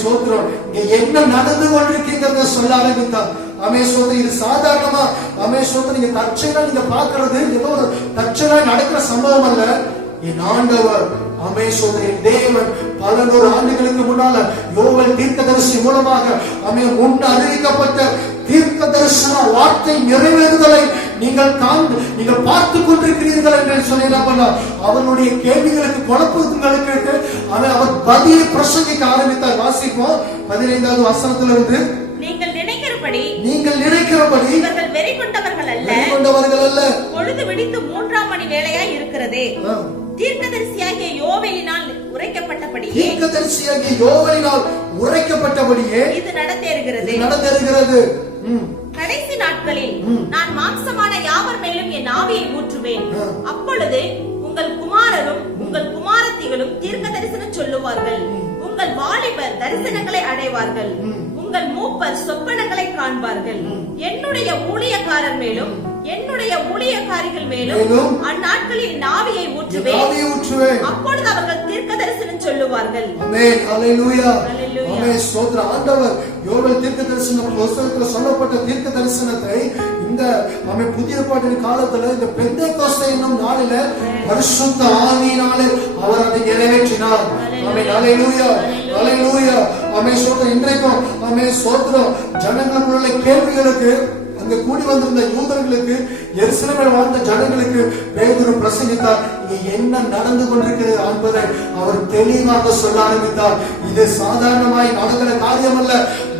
சோதரம் இங்க என்ன நடந்து கொண்டிருக்கீங்க சொல்ல ஆரம்பித்தார். சோதரம் இது சாதாரணமா சோதரம் நீங்க தற்செயலா நீங்க பாக்குறது ஏதோ ஒரு தற்செயலா நடக்கிற சம்பவம் அல்ல. என் ஆண்டவர் சோதரின் தேவன் பல 100 ஆண்டுகளுக்கு முன்னால யோவேல் தீர்க்கதரிசி மூலமாக முன் அறிவிக்கப்பட்ட தீர்க்க தரிசன வார்த்தை நிறைவேறுதலை நீங்கள் பார்த்து கொண்டிருக்கிறீர்கள் என்று சொல்லி என்ன பண்ணார்? அவருடைய கேள்விகளுக்கு, குழப்பங்களுக்கு அவர் பதிலை பிரசங்கிக்க ஆரம்பித்தார். வாசிப்போம் 15வது வசனத்திலிருந்து. நீங்கள் நினைக்கிறபடி இவர்கள் வெறி கொண்டவர்கள் அல்ல, பொழுது விடிந்து 3ஆம் மணி வேளையாய் இருக்கிறதே. தீர்க்கதரிசியாகிய யோவேலினால் உரைக்கப்பட்டபடியே இது நடந்தேறுகிறது. கடைசி நாட்களில் நான் மாம்சமான யாவர் மேலும் என் ஆவியை ஊற்றுவேன். அப்பொழுது உங்கள் குமாரரும் உங்கள் குமார தீர்க்க தரிசனம் சொல்லுவார்கள். உங்கள் வாலிபர் தரிசனங்களை அடைவார்கள். உங்கள் மூப்பர் சொப்பனங்களை காண்பார்கள். என்னுடைய ஊழியக்காரர் மேலும் என்னுடைய ஊழியக்காரிகள் மேலும் அந்நாட்களில் நாவியை ஊற்றுவேன். அப்பொழுது அவர்கள் தீர்க்க தரிசனம் சொல்லுவார்கள். ஆமென். ஹல்லேலூயா. ஆமென். ஸ்தோத்திரம். ஆண்டவர் யோவேல் தீர்க்க தரிசன புத்தகத்தில் சொல்லப்பட்ட தீர்க்க தரிசனத்தை இந்த புதிய ஏற்பாட்டின் காலத்துல இந்த பெந்தேகோஸ்தே என்னும் நாளில பரிசுத்த ஆவியினாலே அவர் அதை நிறைவேற்றினார். ஆமென். ஹல்லேலூயா. ஹல்லேலூயா. ஆமென். ஸ்தோத்திரம். இன்றைக்கும் ஆமென். ஸ்தோத்திரம். ஜனங்களுக்குள்ள கேள்விகளுக்கு அங்க கூடி வந்திருந்த யூதர்களுக்கு, எருசலேமில் வாழ்ந்த ஜனங்களுக்கு பேதுரு பிரசங்கித்தார். இங்க என்ன நடந்து கொண்டிருக்கிறது என்பதை அவர் தெளிவாக சொல்ல ஆரம்பித்தார். இது சாதாரணமாய் நடக்கிற காரியம் அல்ல,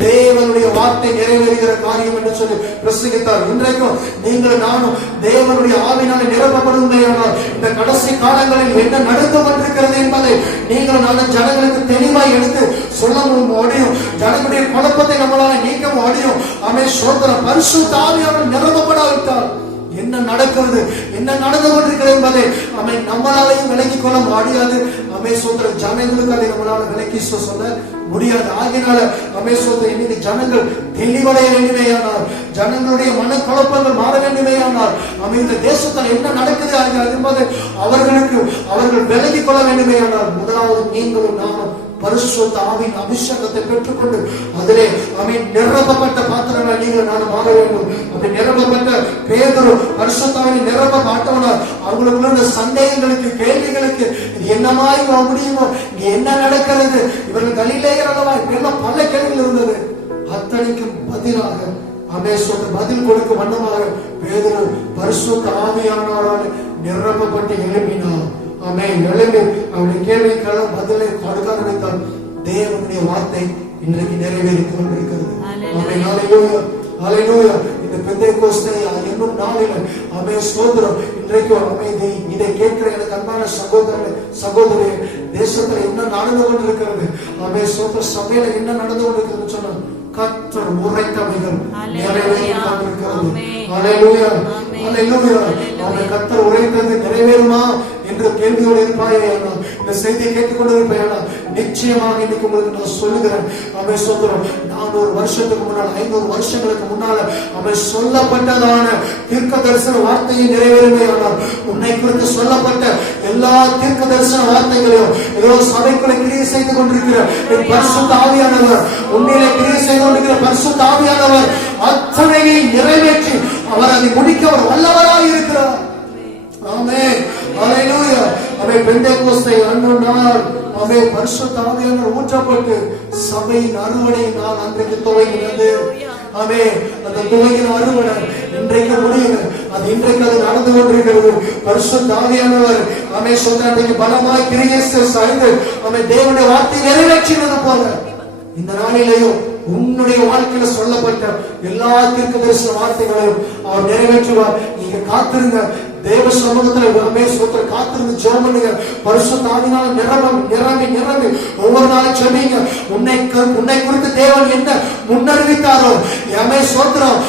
தேவனுடைய வார்த்தை நிறைவேறுகிற காரியம் என்று சொல்லி பிரசங்கித்தார். இன்றைக்கும் நீங்கள் நானும் தேவனுடைய ஆவினாலே நிரப்பப்படும் இந்த கடைசி காலங்களில் என்ன நடந்து கொண்டிருக்கிறது என்பதை நீங்கள் நானும் ஜனங்களுக்கு தெளிவாய் எடுத்து சொல்ல முடியும். ஜனங்களுடைய குழப்பத்தை நம்மளால நீக்க முடியும். ஆமென். ஸ்தோத்திரம். பரிசுத்த ஆவியானவர் நிரப்பப்படாவிட்டால் என்ன நடக்கிறது, என்ன நடந்து கொண்டிருக்கிறது என்பதை நம்மளாலையும் விலகிக் கொள்ள முடியாது. அமேசோத்திர ஜனங்களுக்கு அதை நம்மளால விலக்கி சொல்ல முடியாது. ஆகினால அமேசோத்திர இன்னைக்கு ஜனங்கள் தெளிவடைய வேண்டுமேயானார், ஜனங்களுடைய மனக்குழப்பங்கள் மாற வேண்டுமேயானார், இந்த தேசத்தில் என்ன நடக்குது என்பதை அவர்கள் விலகிக் கொள்ள வேண்டுமேயானார். முதலாவது நீங்களும் நானும் பரிசுத்த ஆவியின் அபிஷேகத்தை பெற்றுக்கொண்டு அதிலே நிரப்பப்பட்ட பாத்திரங்களை நீங்கள் நானும் மாற வேண்டும். அப்படி நிரப்பப்பட்ட பேதுரு பரிசுத்த ஆவியின் நிரப்பப்பட்டவனார். அவங்களுக்குள்ள சந்தேகங்களுக்கு, கேள்விகளுக்கு என்னமாய் முடியுமோ, இங்க என்ன நடக்கிறது, இவர்கள் கலிலேயர் அல்லவா, இப்பெல்லாம் பல கேள்விகள் இருந்தது. அத்தனைக்கும் பதிலாக பதில் கொடுக்க வண்ணமாக பேதுரு பரிசுத்த ஆவியானவரால் நிரப்பப்பட்டு எழுப்பினார். எழுப்பி அவருடைய கேள்விக்கெல்லாம் பதிலை கொடுக்க ஆரம்பித்தார். தேவனுடைய வார்த்தை இன்றைக்கு நிறைவேறிக் கொண்டிருக்கிறது. இந்த பெந்தேகோஸ்தே என்னும் நாளில் ஸ்தோத்திரம். இன்றைக்கு இதை கேட்கிற எனக்கு அன்பான சகோதரே, தேசத்துல என்ன நடந்து கொண்டிருக்கிறது, ஸ்தோத்திர சபையில என்ன நடந்து கொண்டிருக்கிறது சொன்னா கர்த்தர் உரைத்தவைகள் நிறைவேறிக் கொண்டிருக்கிறது. கர்த்தர் உரைத்தது நிறைவேறுமா என்ற கேள்வியோடு இருப்பாயே, இந்த செய்தியை கேட்டுக்கொண்டிருப்பேன். நிச்சயமாக இன்னைக்கு உங்களுக்கு நான் சொல்லுகிறேன். சொல்கிறோம் 400 வருஷத்துக்கு முன்னால், 500 வருஷங்களுக்கு முன்னால சொல்லப்பட்டதான தீர்க்க தரிசன வார்த்தையை நிறைவேறுமே. ஆனால் உன்னை குறித்து சொல்லப்பட்ட எல்லா தீர்க்க தரிசன வார்த்தைகளையும் ஏதோ சபைக்குள்ள கிரியை செய்து கொண்டிருக்கிற பரிசுத்த ஆவியானவர், உன்னிலே கிரியை செய்து கொண்டிருக்கிற பரிசுத்த ஆவியானவர் அத்தனையை நிறைவேற்றி அவர் அதை முடிக்க அவர் வல்லவராய் இருக்கிறார். ஆமென். ஹல்லேலூயா. பெந்தேகோஸ்தே என்னும் நாள் பரிசுத்த ஆவியானவர் ஊற்றப்பட்டு சபையின் அறுவடை நாள் அன்றைக்கு துவங்கினது. அந்த துவங்கின அறுவடை இன்றைக்கு முடியுது. அது இன்றைக்கு அது நடந்து கொண்டிருக்கிறது. பரிசுத்த ஆவியானவர் சொல்ற பலமாய் கிரியை செய்து தேவனுடைய வார்த்தை நிறைவேற்றினது போல இந்த நாளிலேயும் உன்னுடைய வாழ்க்கையில சொல்லப்பட்ட எல்லா தீர்க்க தரிசன வார்த்தைகளையும் அவர் நிறைவேற்றுவார். நீங்க காத்திருங்க. தேவ சமூகத்துல காத்திருந்து ஜெபம் பண்ணுங்க. பரிசுத்த ஆவியினால நிரம்பி ஒவ்வொரு நாளும் ஜெபிங்க. உன்னை குறித்து தேவன் என்ன முன்னறிவித்தாரோ, சோத்திரம்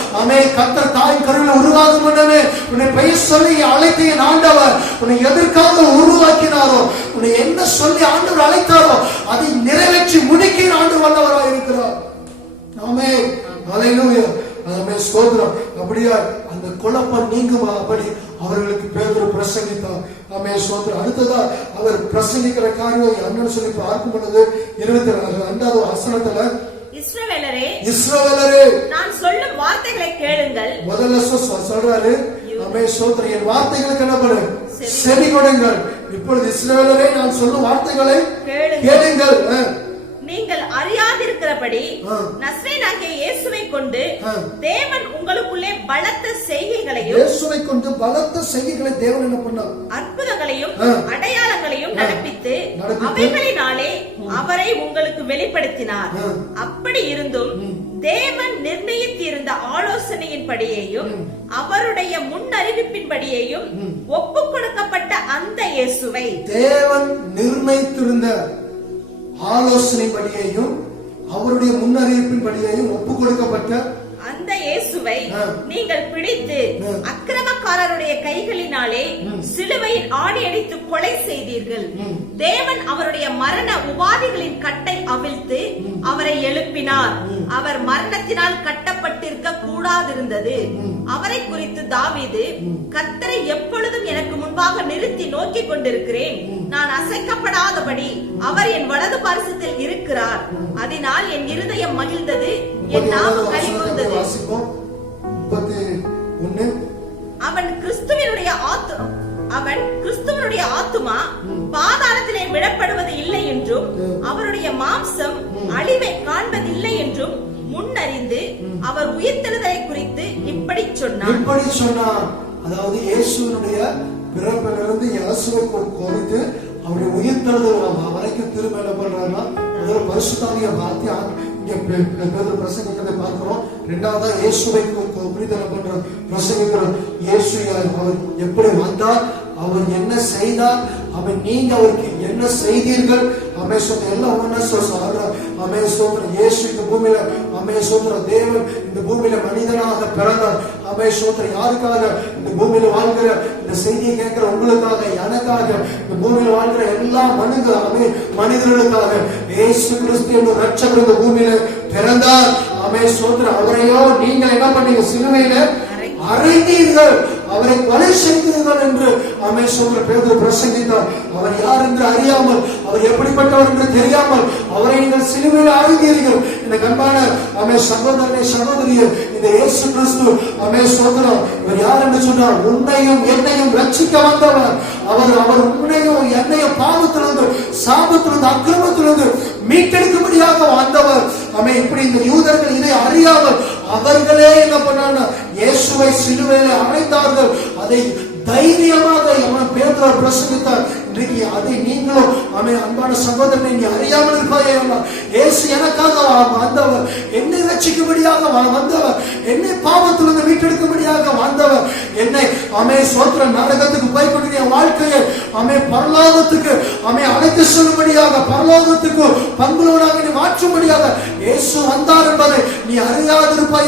கர்த்தர் தாய் கருவில உருவாகும் முன்னமே உன்னை பெயர் சொல்லி அழைத்து என் ஆண்டவர் உன்னை எதற்காக உருவாக்கினாரோ, உன்னை என்ன சொல்லி ஆண்டவர் அழைத்தாரோ அதை நிறைவேற்றி முடிக்க ஆண்டு வல்லவராக இருக்கிறார். ஆமென். ஹல்லேலூயா. ஸ்தோத்திரம். அப்படியா அந்த குழப்பம் நீங்குமா அப்படி அவர்களுக்கு பேதுரு பிரசங்கித்தார். ஸ்தோத்திரம். அடுத்ததா அவர் பிரசங்கிக்கிற காரியம் என்னன்னு சொல்லி பார்க்கும் பொழுது 22வது வசனத்துல இஸ்ரவேலரே நான் சொல்லும் வார்த்தைகளை கேளுங்கள். முதல்ல சொல்றாரு ஸ்தோத்திரம், என் வார்த்தைகளுக்கு என்ன பண்ணு, செவி கொடுங்கள். இப்பொழுது இஸ்ரவேலரே நான் சொல்லும் வார்த்தைகளை கேளுங்கள். நீங்கள் அறியாதிருக்கிறபடி நசரேயனாகிய இயேசுவை கொண்டு தேவன் உங்களுக்குள்ளே பலத்த செய்கைகளையும், இயேசுவை கொண்டு பலத்த செய்கைகளை தேவன் என்ன பண்ணார், அற்புதங்களையும் அடையாளங்களையும் நடப்பித்து அவைகளினாலே அவரை உங்களுக்கு வெளிப்படுத்தினார். அப்படி இருந்தும் தேவன் நிர்ணயித்திருந்த ஆலோசனையின்படியேயும் அவருடைய முன்னறிவிப்பின்படியேயும் ஒப்புக் கொடுக்கப்பட்ட அந்த இயேசுவை, தேவன் நிர்ணயித்திருந்த ஆலோசனைப்படியையும் அவருடைய முன்னறிவிப்பின்படியையும் ஒப்புக் கொடுக்கப்பட்ட அந்த இயேசுவை இயேசுவை நீங்கள் பிடித்து அக்கிரமக்காரருடைய கைகளினாலே சிலுவையில் ஆணி அடித்து கொலை செய்தீர்கள். தேவன் அவருடைய மரண உபாதிகளின் கட்டை அவிழ்த்து அவரை எழுப்பினார். அவர் மரணத்தினால் கட்டப்பட்டிருக்க கூடாதிருந்தது. அவரை குறித்து தாவீது, கர்த்தரை எப்பொழுதும் எனக்கு முன்பாக நிறுத்தி நோக்கிக் கொண்டிருக்கிறேன். நான் அசைக்கப்படாதபடி அவர் என் வலது பார்சத்தில் இருக்கிறார். அதனால் என் இருதயம் மகிழ்ந்தது, என் நாவு களிகூர்ந்தது. அவன் கிறிஸ்துவனுடைய ஆத்துமா பாதாளத்திலே விடப்படுவது இல்லை என்றும் அவருடைய மாம்சம் அழிவை காண்பதில்லை என்றும் முன்னறிந்து அவர் உயிர்த்தெழுதலை குறித்து இப்படி சொன்னார். அதாவது இயேசுவினுடைய பிறப்பிலிருந்து இயேசுவை குறித்து அவருடைய உயிர்த்தெழுதல் வரைக்கும் திரும்ப என்ன பண்றாருன்னா, முதல்ல பரிசுத்தாவிய வார்த்தை பிரசங்கிக்கிறதை பார்க்கிறோம். இரண்டாவதா இயேசுவை குறித்து என்ன பண்ற பிரசங்கிக்கிறோம். இயேசு அவர் எப்படி வந்தார், அவர் என்ன செய்தார், அவன் நீங்க அவருக்கு என்ன செய்தீர்கள், எல்லாம் ஒன்னா சொல்ற இயேசு இந்த பூமியில தேவன் இந்த பூமியில மனிதனாக பிறந்தார். யாருக்காக? இந்த பூமியில வாழ்கிற இந்த செய்தியை கேட்கிற உங்களுக்காக, எனக்காக, இந்த பூமியில வாழ்கிற எல்லா மனிதர்களுக்காக இயேசு கிறிஸ்து என்ற ரட்சகர் இந்த பூமியில பிறந்தார். அவரையோ நீங்கள் என்ன பண்ணீங்க? சிலுவையில அறைந்தீர்கள், அவரை கொலை செய்தீர்கள் என்று பேதுரு பிரசங்கித்தார். அவர் யார் என்று அறியாமல், அவர் எப்படிப்பட்டவர் என்று தெரியாமல் அவரை நீங்கள் சிலுவையில் அறைந்தீர்கள். இந்த கண்பான சகோதரனை சகோதரியே, இந்த இயேசு கிறிஸ்து இவர் யார் என்று சொன்னார்? உன்னையும் என்னையும் ரட்சிக்க வந்தவர். அவர் உன்னையும் என்னையும் பாவத்திலிருந்து, சாபத்திலிருந்து, அக்கிரமத்திலிருந்து மீட்டெடுக்கும்படியாக வந்தவர். இப்படி இந்த யூதர்கள் இதை அறியாமல் அவர்களே என்ன பண்ணாங்க? இயேசுவை சிலுவையில அறைந்தார்கள். அதை தைரியமாக பேதுரு பிரசங்கித்தார். இன்றைக்கு அதை நீங்களும் அன்பான சகோதரனை நீ அறியாமல் இருப்பாயே. இயேசு எனக்காக வந்தவர், என்னை ரட்சிக்கும்படியாக வந்தவர், என்னை பாவத்திலிருந்து மீட்டெடுக்கும்படியாக வந்தவர், என்னை சோத்திர நரகத்துக்கு போய்கொண்டு என் வாழ்க்கையை பரலோகத்துக்கு அழைத்து செல்லும்படியாக, பரலோகத்துக்கு பங்குள்ளவனாக நீ மாற்றும்படியாக இயேசு வந்தார் என்பதை நீ அறியாதிருப்பாயே.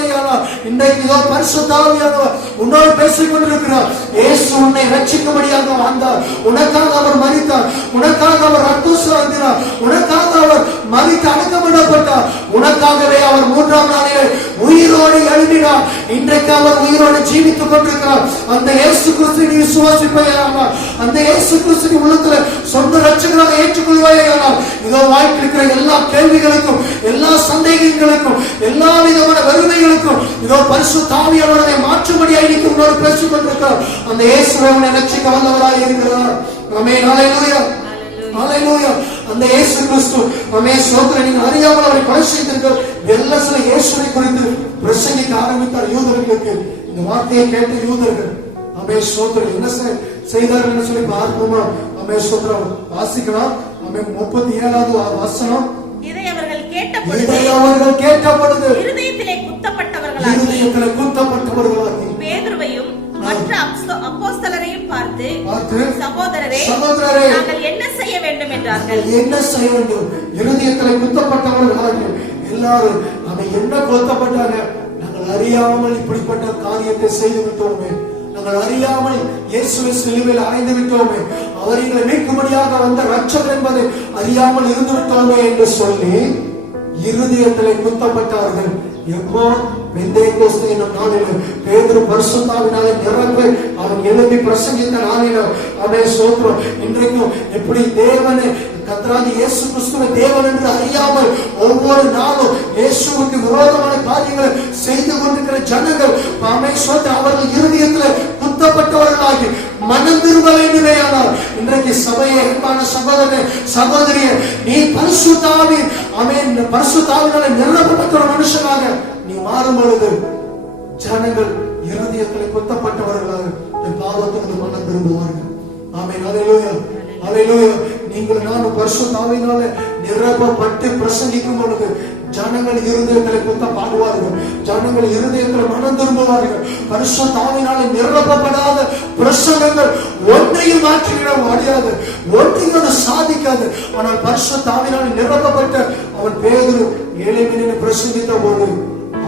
இன்றைக்கு இதோ பரிசுத்த ஆவியானவர் உன்னோடு பேசிக் கொண்டிருக்கிறார். இயேசு உன்னை ரட்சிக்கும்படியாக வந்தார். உனக்காக அவர் மரித்தார், உனக்காக அவர் ரத்தம் சிந்தினார், உனக்காக அவர் மரித்து அடக்கப்பட்டார், உனக்காகவே அவர் மூன்றாம் நாளிலே உயிரோடு எழுப்பினார். இன்றைக்கு அவர் உயிரோடு ஜீவித்துக் கொண்டிருக்கிறார். அந்த இயேசு கிறிஸ்து நீ விசுவாசிப்பாயானால், அந்த இயேசு கிறிஸ்து உள்ளத்துல சொந்த ரட்சகராக ஏற்றுக்கொள்வாயானால், இதோ வாழ்க்கை இருக்கிற எல்லா கேள்விகளுக்கும், எல்லா சந்தேகங்களுக்கும், எல்லா விதமான வறுமைகளுக்கும் இதோ பரிசுத்த ஆவியானவரை மாற்றும்படியாக இன்னைக்கு உன்னோடு பேசிக் கொண்டிருக்கிறார். அந்த இயேசுவை உன்னை ரட்சிக்க வந்தவராக இருக்கிறார். ஆமென், ஹல்லேலூயா, ஹல்லேலூயா. அந்த இயேசு கிறிஸ்து நீங்க அறியாமல் அவரை கொலை செய்தீர்கள். சில இயேசுவை குறித்து பிரசங்கிக்க ஆரம்பித்தார் யூதர்களுக்கு. இந்த வார்த்தையை கேட்ட யூதர்கள் என்ன செய்தார்கள் சொல்லி பார்ப்போமா? வாசிக்கலாம். 37வது வசனம். இதை அவர்கள் கேட்டபொழுது இருதயத்திலே குத்தப்பட்டவர்களாகி பேதுருவையும் மற்ற அப்போஸ்தலரையும் பார்த்து, சகோதரரே, நாங்கள் என்ன செய்ய வேண்டும் என்றார்கள். என்ன செய்ய வேண்டும்? இருதயத்தில் குத்தப்பட்டவர்களாக எல்லாரும் என்ன குத்தப்பட்டாங்க? நாங்கள் அறியாமல் இப்படிப்பட்ட காரியத்தை செய்து விட்டோமே, நாங்கள் அறியாமல் இயேசுவை சிலுவையில் அறைந்து விட்டோமே, அவர் எங்களை மீட்கும்படியாக வந்த ரட்சகர் என்பதை அறியாமல் இருந்து விட்டோமே என்று சொல்லி இருதயத்தில் குத்தப்பட்டார்கள். எப்போ? பெந்தேகோஸ்தே என்னும் நாளில் பேதுரு பரிசுத்தாவினாலே நிரம்பி அவன் எழுப்பி பிரசங்கித்த நாளில் சோத்திரம். இன்றைக்கும் எப்படி தேவனை கர்த்தராகிய இயேசு கிறிஸ்துவை தேவன் என்று அறியாமல் ஒவ்வொரு நாளும் இயேசுவுக்கு விரோதமான காரியங்களை செய்து கொண்டிருக்கிற ஜனங்கள் அவர்கள் இருதயத்தில் குத்தப்பட்டவர்களாகி மனம் திரும்ப வேண்டுமே. ஆனால் இன்றைக்கு சபையை அன்பான சகோதரனே, சகோதரியே, நீ பரிசுத்தாவினால நிரப்பப்பட்ட ஒரு மனுஷனாக நீ மாறும் பொழுது ஜனங்கள் இருதயத்தில் குத்தப்பட்டவர்களாக பாவத்துக்கு மனம் திரும்புவார்கள். ஆமென், ஹல்லேலூயா, ஹல்லேலூயா. நீங்கள் நானும் பரிசுத்தாவினால நிரப்பப்பட்டு பிரசங்கிக்கும் பொழுது ஜனங்கள் இருதயத்தில் குத்த பாடுவார்கள், ஜனங்கள் இருதயத்தில் மனம் திரும்புவார்கள். பரிசுத்தாவினால நிரப்பப்படாத பிரசங்கங்கள் ஒன்றையும் மாற்றிவிட முடியாது, ஒன்றையும் சாதிக்காது. ஆனால் பரிசுத்தாவினால நிரப்பப்பட்ட அவன் பேதுரு 7 மணி பிரசங்கித்த போது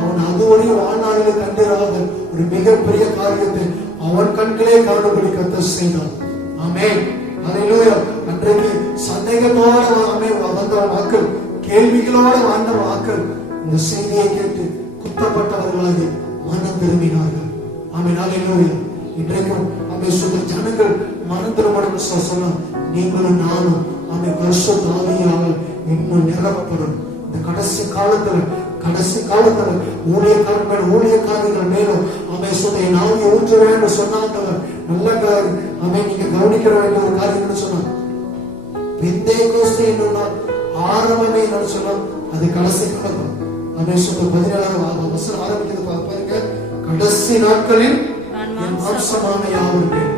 அவன் அதுவரையும் வாழ்நாளிலே கண்டிராத ஒரு மிகப்பெரிய காரியத்தை அவன் கண்களே காணும்படி கர்த்தர் செய்தான். ஆமென். அல்லேலூயா. அன்றைக்கு சந்தேகத்தோட வந்த மக்கள், கேள்விகளோட வாழ்ந்த மக்கள் இந்த செய்தியை கேட்டு குத்தப்பட்டவர்களாகி மனம் திரும்பினார்கள். ஆமென். அல்லேலூயா. இன்றைக்கும் ஜனங்கள் மனம் திரும்பணும் சொன்னா நீங்களும் நானும் பரிசுத்த ஆவியால இன்னும் நிரப்பப்படும். இந்த கடைசி காலத்துல ஊழியக்காரர்கள் மேலும் என் ஆவியை ஊற்ற வேண்டும் சொன்னாங்க. நல்ல நீங்க கவனிக்கிற வேண்டிய ஒரு காரியம் சொன்னா பெந்தேகோஸ்தே ஆரம்பமே என்னன்னு சொன்னா அது கடைசி காலம். 17 வசனம் ஆரம்பிக்கிறது பாருங்க. கடைசி நாட்களில் மாம்சமான யாவர்கள்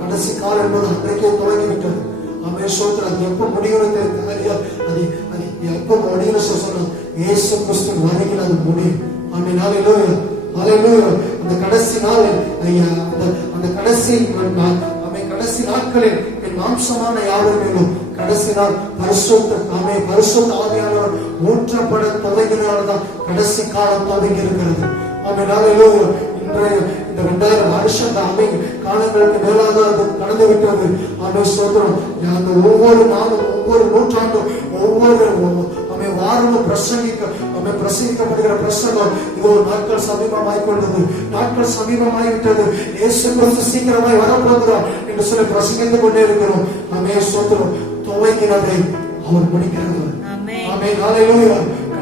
கடைசி காலம் என்பது அன்றைக்கே தொடங்கிவிட்டது. அது எப்ப முடியும் அது எப்ப முடியும் சொன்னா இயேசு கிறிஸ்து வருகையில் அது முடியும். அந்த கடைசி நாள் அந்த கடைசி நாட்களில் என் மாம்சமான யாவர்களும் கடைசி நாள் பரிசுத்த ஆவியானவர் ஊற்றப்பட தொடங்கினால்தான் கடைசி காலம் தொடங்கி இருக்கிறது. இன்றைய இந்த 2000 வருஷம் காலங்களுக்கு மேலாக அது கடந்து விட்டது. ஒவ்வொரு நாளும் ஒவ்வொரு நூற்றாண்டும் ஒவ்வொரு வாரமும் பிரசங்கிக்கப்படுகிற பிரசங்கம் இதோ நாட்கள் சமீபமாய்க்கொண்டது, நாட்கள் சமீபமாய்விட்டது, இயேசு கிறிஸ்து சீக்கிரமாய் வரப்போகிறார் என்று சொல்லி பிரசங்கித்துக் கொண்டே இருக்கிறோம். ஸ்தோத்திரம். துவங்கினதை அவர் முடிக்கிறார்.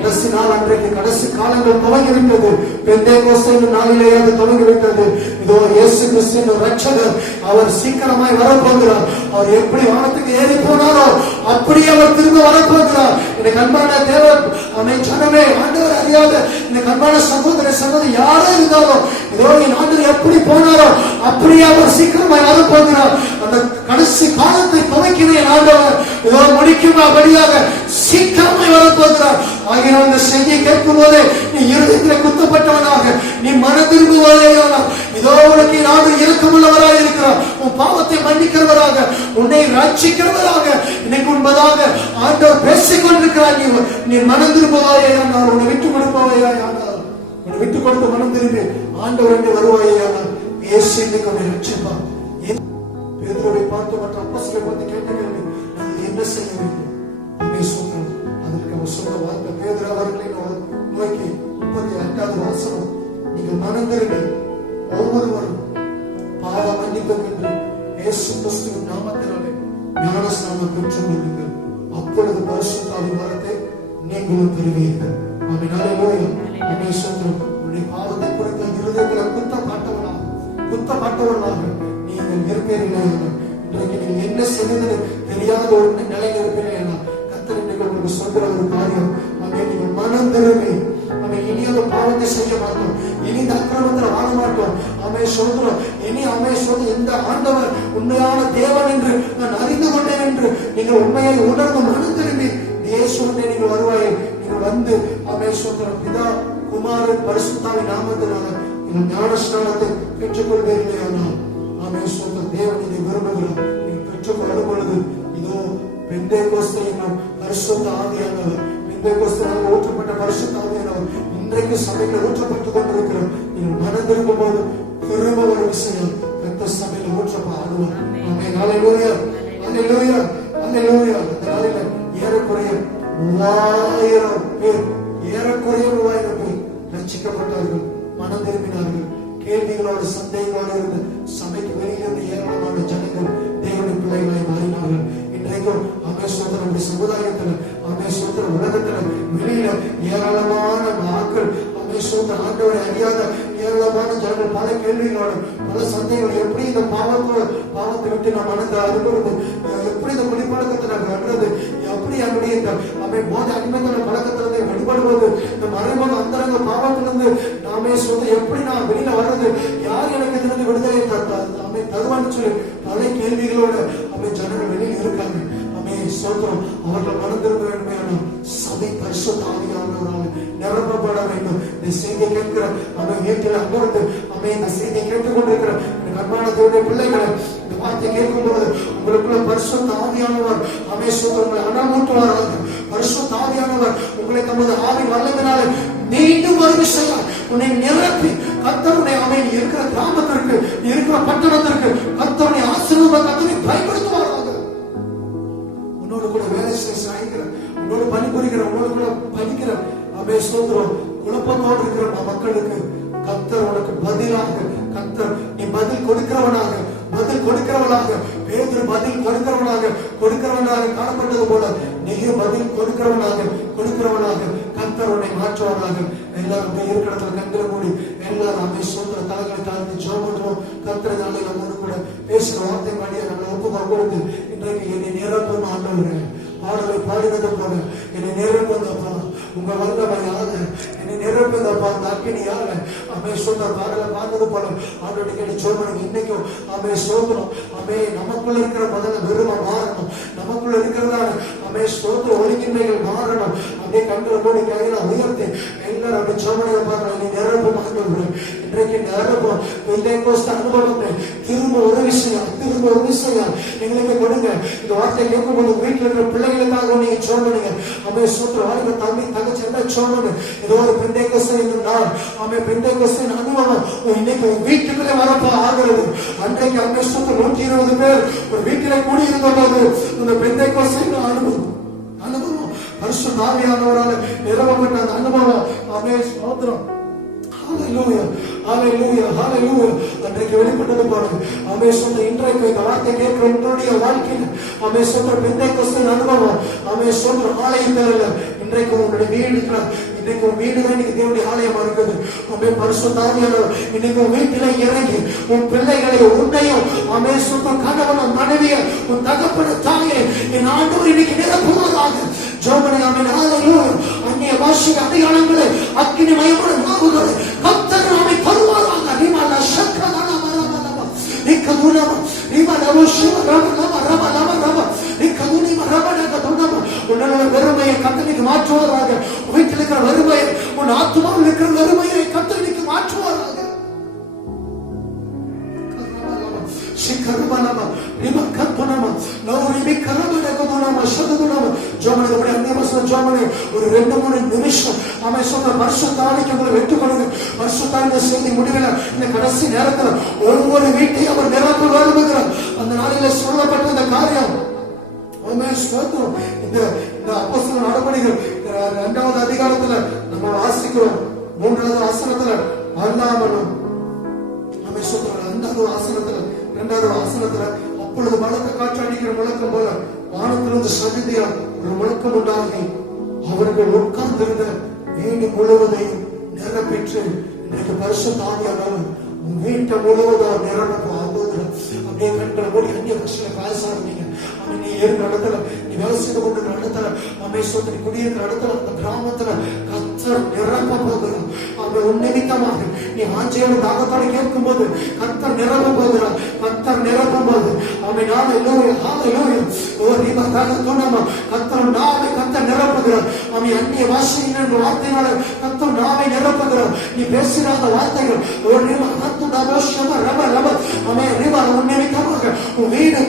கடைசி நாள் அன்றைக்கு கடைசி காலங்கள் துவங்கிவிட்டது. பெந்தேகோஸ்தே நாளிலே அது துவங்கிவிட்டது. இதோ இயேசு கிறிஸ்து ரட்சகர் அவர் சீக்கிரமாய் வரப்போகிறார். அவர் எப்படி வானத்துக்கு ஏறி போனாரோ அப்படி அவர் திரும்ப வரப்போகிறார். எனக்கு அன்பான தேவன் ஜனமே, ஆண்டவர் அறியாத எனக்கு அன்பான சகோதரி யாரோ இருந்தாலும் இதோ என் ஆண்டவர் எப்படி போனாரோ அப்படியே அவர் சீக்கிரமாய் வரப்போகிறார். அந்த கடைசி காலத்தை துவக்கின என் ஆண்டவர் இதோ முடிக்கும்படியாக சீக்கிரமாய் வரப்போகிறார். ஆகிய அந்த செய்தியை கேட்கும் போதே நீ இருதயத்தில் குத்தப்பட்டவனாக நீ மனம் திரும்புவதேயானால் இதோ உனக்கு நாடு இரக்கமுள்ளவராக இருக்கிறார். உன் பாவத்தை மன்னிக்கிறவராக உன்னை ரட்சிக்கிறவராக இன்னைக்கு உண்பதாக ஆண்டவர் பேசிக் கொண்டிருக்கிறார். நீ மனம் திரும்புவாயானால் உன்னை விட்டு கொடுப்பவையானால் உன்னை விட்டு கொடுத்து மனம் திரும்பி ஆண்டவர் என்று வருவாயானால் இயேசு இன்னைக்கு உன்னை ரட்சிப்பார். பேதுருவை பார்த்து மற்ற அப்போஸ்தலரை பார்த்து கேட்ட கேள்வி, நாங்கள் என்ன செய்ய வேண்டும்? அதற்கு அவர் சொன்ன வார்த்தை பேதுரு அவர்களை நோக்கி 38வது வசனம், நீங்கள் மனம் திரும்பி ஒவ்வொருவரும் பாவ மன்னிப்புக்கென்று இயேசு கிறிஸ்துவின் நாமத்தினாலே ஞானஸ்நானம் பெற்றுக்கொள்ளுங்கள். அப்பொழுது பரிசுத்த ஆவி வரத்தை நீங்களும் பெறுவீர்கள். உன்னுடைய பாவத்தை குறித்த இருதயத்தில் குத்தப்பட்டவர்களாக நீங்கள் இருப்பீர்கள். இன்றைக்கு நீங்கள் என்ன செய்வது தெரியாத ஒரு நிலையில் இருப்பீர்கள். கர்த்தர் இன்றைக்கு உங்களுக்கு சொல்கிற ஒரு காரியம், நீங்கள் மனம் திரும்பி இனி அந்த பாவத்தை செய்ய மாட்டோம், இனி இந்த அக்கிரமத்தில் வாழ மாட்டோம். சொல்றோம் இனி இந்த ஆண்டவர் உண்மையான தேவன் என்று நான் அறிந்து கொண்டேன் என்று நீங்கள் உண்மையை உணர்ந்து மனம் திரும்பி இயேசுவினை நீங்கள் வருவாயை நீங்கள் வந்து சொல்றோம் பிதா குமாரன் பரிசுத்தாவின் நாமத்தினால நீங்கள் ஞானஸ்நானத்தை பெற்றுக்கொள்வீர்களே. ஆனால் சொல்ற தேவன் இதை விரும்புகிறார். நீங்கள் பெற்றுக்கொள்ளும் பொழுது இதோ பெந்தேகோஸ்தே பரிசுத்த ஆவியானவர், பெந்தேகோஸ்தேவால் ஊற்றப்பட்ட பரிசுத்த ஆவியானவர் இன்றைக்கு சபையில் ஊற்றப்பட்டுக் கொண்டிருக்கிறோம். நீங்கள் மனம் திரும்பும் போது திரும்ப ஒரு விஷயம் கர்த்தர் சபையில் ஊற்றப்படுவார். அல்லேலூயா, அல்லேலூயா, அல்லேலூயா. அந்த நாளில் ஏறக்குறைய 3000 பேர் ரட்சிக்கப்பட்டார்கள், மனம் திரும்பினார்கள். கேள்விகளோடு சந்தேகங்களோடு இருந்து சபைக்கு வெளியிலிருந்து ஏராளமான ஜனங்கள் தேவனின் பிள்ளைகளாய் மாறினார்கள். இன்றைக்கும் நம்முடைய சமுதாயத்தில் உலகத்துல வெளியில ஏராளமான மக்கள் ஆண்டவரை அறியாத ஏராளமான ஜனங்கள் பல கேள்விகளோடு பல சந்தேகங்கள், எப்படி இந்த பாவத்தை விட்டு நாம் மனதை அனுபவித்து, எப்படி இந்த குடிப்பழக்கத்தை நாங்கள் அன்றது, எப்படி என்னுடைய இந்த போதை அடிமையான பழக்கத்திலிருந்து வெளிப்படுவது, இந்த மறைமுக அந்தரங்க பாவத்திலிருந்து நாமே எப்படி நான் வெளியில வர்றது, யார் எனக்கு இதிலிருந்து விடுதலை தருவான்னு சொல்லி பல கேள்விகளோடு ஜனங்கள் வெளியில் இருக்காங்க. சொல்றோம் அவர்கள் மனம் திரும்ப வேண்டுமே. சபை பரிசுத்த ஆவியானவரால் நிரப்பப்பட வேண்டும். இந்த செய்தியை கேட்கிற வீட்டில் அமர்ந்து இந்த செய்தியை கேட்டுக்கொண்டிருக்கிற அன்பான தேவனுடைய பிள்ளைகளை இந்த வார்த்தை கேட்கும் பொழுது உங்களுக்குள்ள பரிசுத்த ஆவியானவர் உங்களை அனமூட்டுவார்கள். பரிசுத்த ஆவியானவர் உங்களை தமது ஆவி வல்லமையினாலே மீண்டும் ஒரு விஷயம் உன்னை நிரப்பி கர்த்தருடைய அவை இருக்கிற கிராமத்திற்கு இருக்கிற பட்டணத்திற்கு கர்த்தருடைய ஆசீர்வாத கர்த்தரை பயன்படுத்துவாராக. உன்னோடு கூட வேலை செய்கிற, உன்னோடு பணிபுரிகிற, உன்னோடு கூட படிக்கிற அவை ஸ்தோத்திரம் குழப்பத்தோடு இருக்கிற மக்களுக்கு கர்த்தர் உனக்கு பதிலாக, கர்த்தர் நீ பதில் கொடுக்கிறவனாக, பதில் கொடுக்கிறவனாக, பேதுரு பதில் கொடுக்கிறவனாக காணப்பட்டது போல நீயும் பதில் கொடுக்கிறவனாக கர்த்தர் உன்னை மாற்றுவாராக. எல்லாரும் இருக்கிற இடத்துல கண்களை மூடி எல்லாரும் அவை சொல்ற தலைகளை தாழ்ந்து ஜெபம் பண்ணுவோம். கர்த்தரை நாளையில ஒன்று கூட பேசுற வார்த்தை பாடிய நம்மளை ஒப்புக்கொண்டு கொடுத்து இன்றைக்கு என்னை நிரப்பும் ஆண்டவரே, பாடலை பாடினது போல என்னை நிரப்புங்கப்பா, உங்க வல்லமையாக என்னை நிரப்புங்கப்பா, அந்த அக்கினியாக அவை சொல்ற பாடலை பாடுறது போல ஆண்டோட கேட்டு சொல்றோம். இன்னைக்கும் அவை சொல்றோம், அவை நமக்குள்ள இருக்கிற முதல்ல வெறுமை மாறணும், நமக்குள்ள இருக்கிறதான அவை சொல்ற ஒழுங்கின்மைகள் மாறணும். அப்படியே கண்களை மூடி கையில உயர்த்தி எல்லாரும் அப்படி சோமனையை பாருங்க. என்னை நிரப்பும் ஆண்டவரே, இன்றைக்கு நிரப்பும் பெந்தேகோஸ்து அனுபவத்தை திரும்ப ஒரு விஷயம் எங்களுக்கு கொடுங்க. இந்த வார்த்தை கேட்கும்போது வீட்டில் இருக்கிற பிள்ளைகளுக்காக நீங்க சோமனுங்க. அவை சொல்ற வாழ்க்கை தம்பி தங்கச்சி எல்லாம் சோமனு. ஏதோ ஒரு பெந்தேகோஸ்து நாள் அவை பெந்தேகோஸ்தின் அனுபவம் இன்னைக்கு வீட்டுக்குள்ளே வரப்போ ஆகிறது. அன்றைக்கு அவை சொல்ற 120 பேர் ஒரு வீட்டிலே கூடி இருந்த போது இந்த பெந்தேகோஸ்தின் அனுபவம் பரிசுத்த ஆவியானவரால் நிரப்பப்பட்ட அந்த அனுபவம் அவை ஸ்தோத்திரம். ஹalleluya ஹalleluya ஹalleluya அன்றைக்கு வெளிப்பட்டது போல அவை சொன்ன இன்றைக்கு இந்த வார்த்தை கேட்கிற உங்களுடைய வாழ்க்கையில் அவை சொல்ற பெந்தேகோஸ்தின் அனுபவம் அவை சொல்ற ஆலயத்தில் இன்றைக்கு உங்களுடைய வீடு இன்னைக்கு உன் வீடுதான் இன்னைக்கு தேவனுடைய ஆலயமா இருக்குது. அவை பரிசுத்த ஆவியானவர் இன்னைக்கு உன் வீட்டில இறங்கி உன் பிள்ளைகளை உன்னையும் அவை சொல்ற கணவன மனைவிய உன் தகப்பன தாயை என் ஆண்டவர் இன்னைக்கு நிரப்புவதாக ஜோமனை அமேன். ஹalleluya அந்நிய பாஷை அடையாளங்களை அக்கினி மயமான நாவுகளை கர்த்தர் நாமே தருவாராக. ரிமல சக்கரன மரமலம நிக்கதுனம ரிமலவ சிவரமலம நிக்கதுனி மரமலக துனம உன்னோட வெறுமையை கர்த்தருக்கு மாற்றுவாராக. வீட்டில் இருக்கிற வெறுமையை உன் ஆத்துமாவில் இருக்கிற வெறுமையை கர்த்தருக்கு மாற்றுவாராக. சிக்கரமலம ரிமக்கதுனம நௌரிமி கரமலகதுனம ஷததுனம ஜோமனை அப்படி அன்னியவசன ஜோமனை ஒரு 2-3 நிமிஷம் அவை சொல்ற பரிசுத்த ஆவிக்கு உங்களை வெட்டுக் கொடுங்க. பரிசுத்த இந்த செய்தி முடிவில் இந்த கடைசி நேரத்தில் ஒவ்வொரு வீட்டையும் அவர் நிரப்ப விரும்புகிறார். அந்த நாளில சொல்லப்பட்ட இந்த காரியம் இந்த அப்போஸ்தலர் நடபடிகள் 2வது அதிகாரத்துல நம்ம வாசிக்கிறோம். 3வது வசனத்துல அல்லாமலும் அவை சொல்ற 2வது வசனத்துல அப்பொழுது பலத்த காற்று அடிக்கிற முழக்கம் போல வானத்திலிருந்து சமிதியா ஒரு முழக்கம் உண்டாகி அவர்கள் உட்கார்ந்திருந்த வீடு முழுவதையும் நிரப்பிற்று. இன்றைக்கு பரிசுத்த ஆவியானவர் உன் வீட்டை முழுவதும் நிரப்ப ஆகுதும். அப்படியே கண்களை மூடி அந்நிய பரிசுல பேச ஆரம்பிங்க. நீ இருக்கிற இடத்துல, நீ வேலை செய்து கொண்டிருக்கிற இடத்துல, அவை சொத்து நீ குடியிருக்கிற இடத்துல, அந்த கிராமத்துல கர்த்தர் நிரப்ப போகிறார். அவர் உன் நிமித்தமாக நீ ஆஞ்சையோட தாகத்தோட கேட்கும் போது கர்த்தர் நிரப்ப போகிறார். கர்த்தர் நிரப்பும் போது அவை நாளை கர்த்தர் நாவை கர்த்தர் நிரப்புகிறார். அவை அந்நிய வாசிக்கிற வார்த்தையினால கர்த்தர் நாவை நிரப்புகிறார். நீ பேசுகிற அந்த வார்த்தைகள் உன் நிமித்தமாக உன் வீடு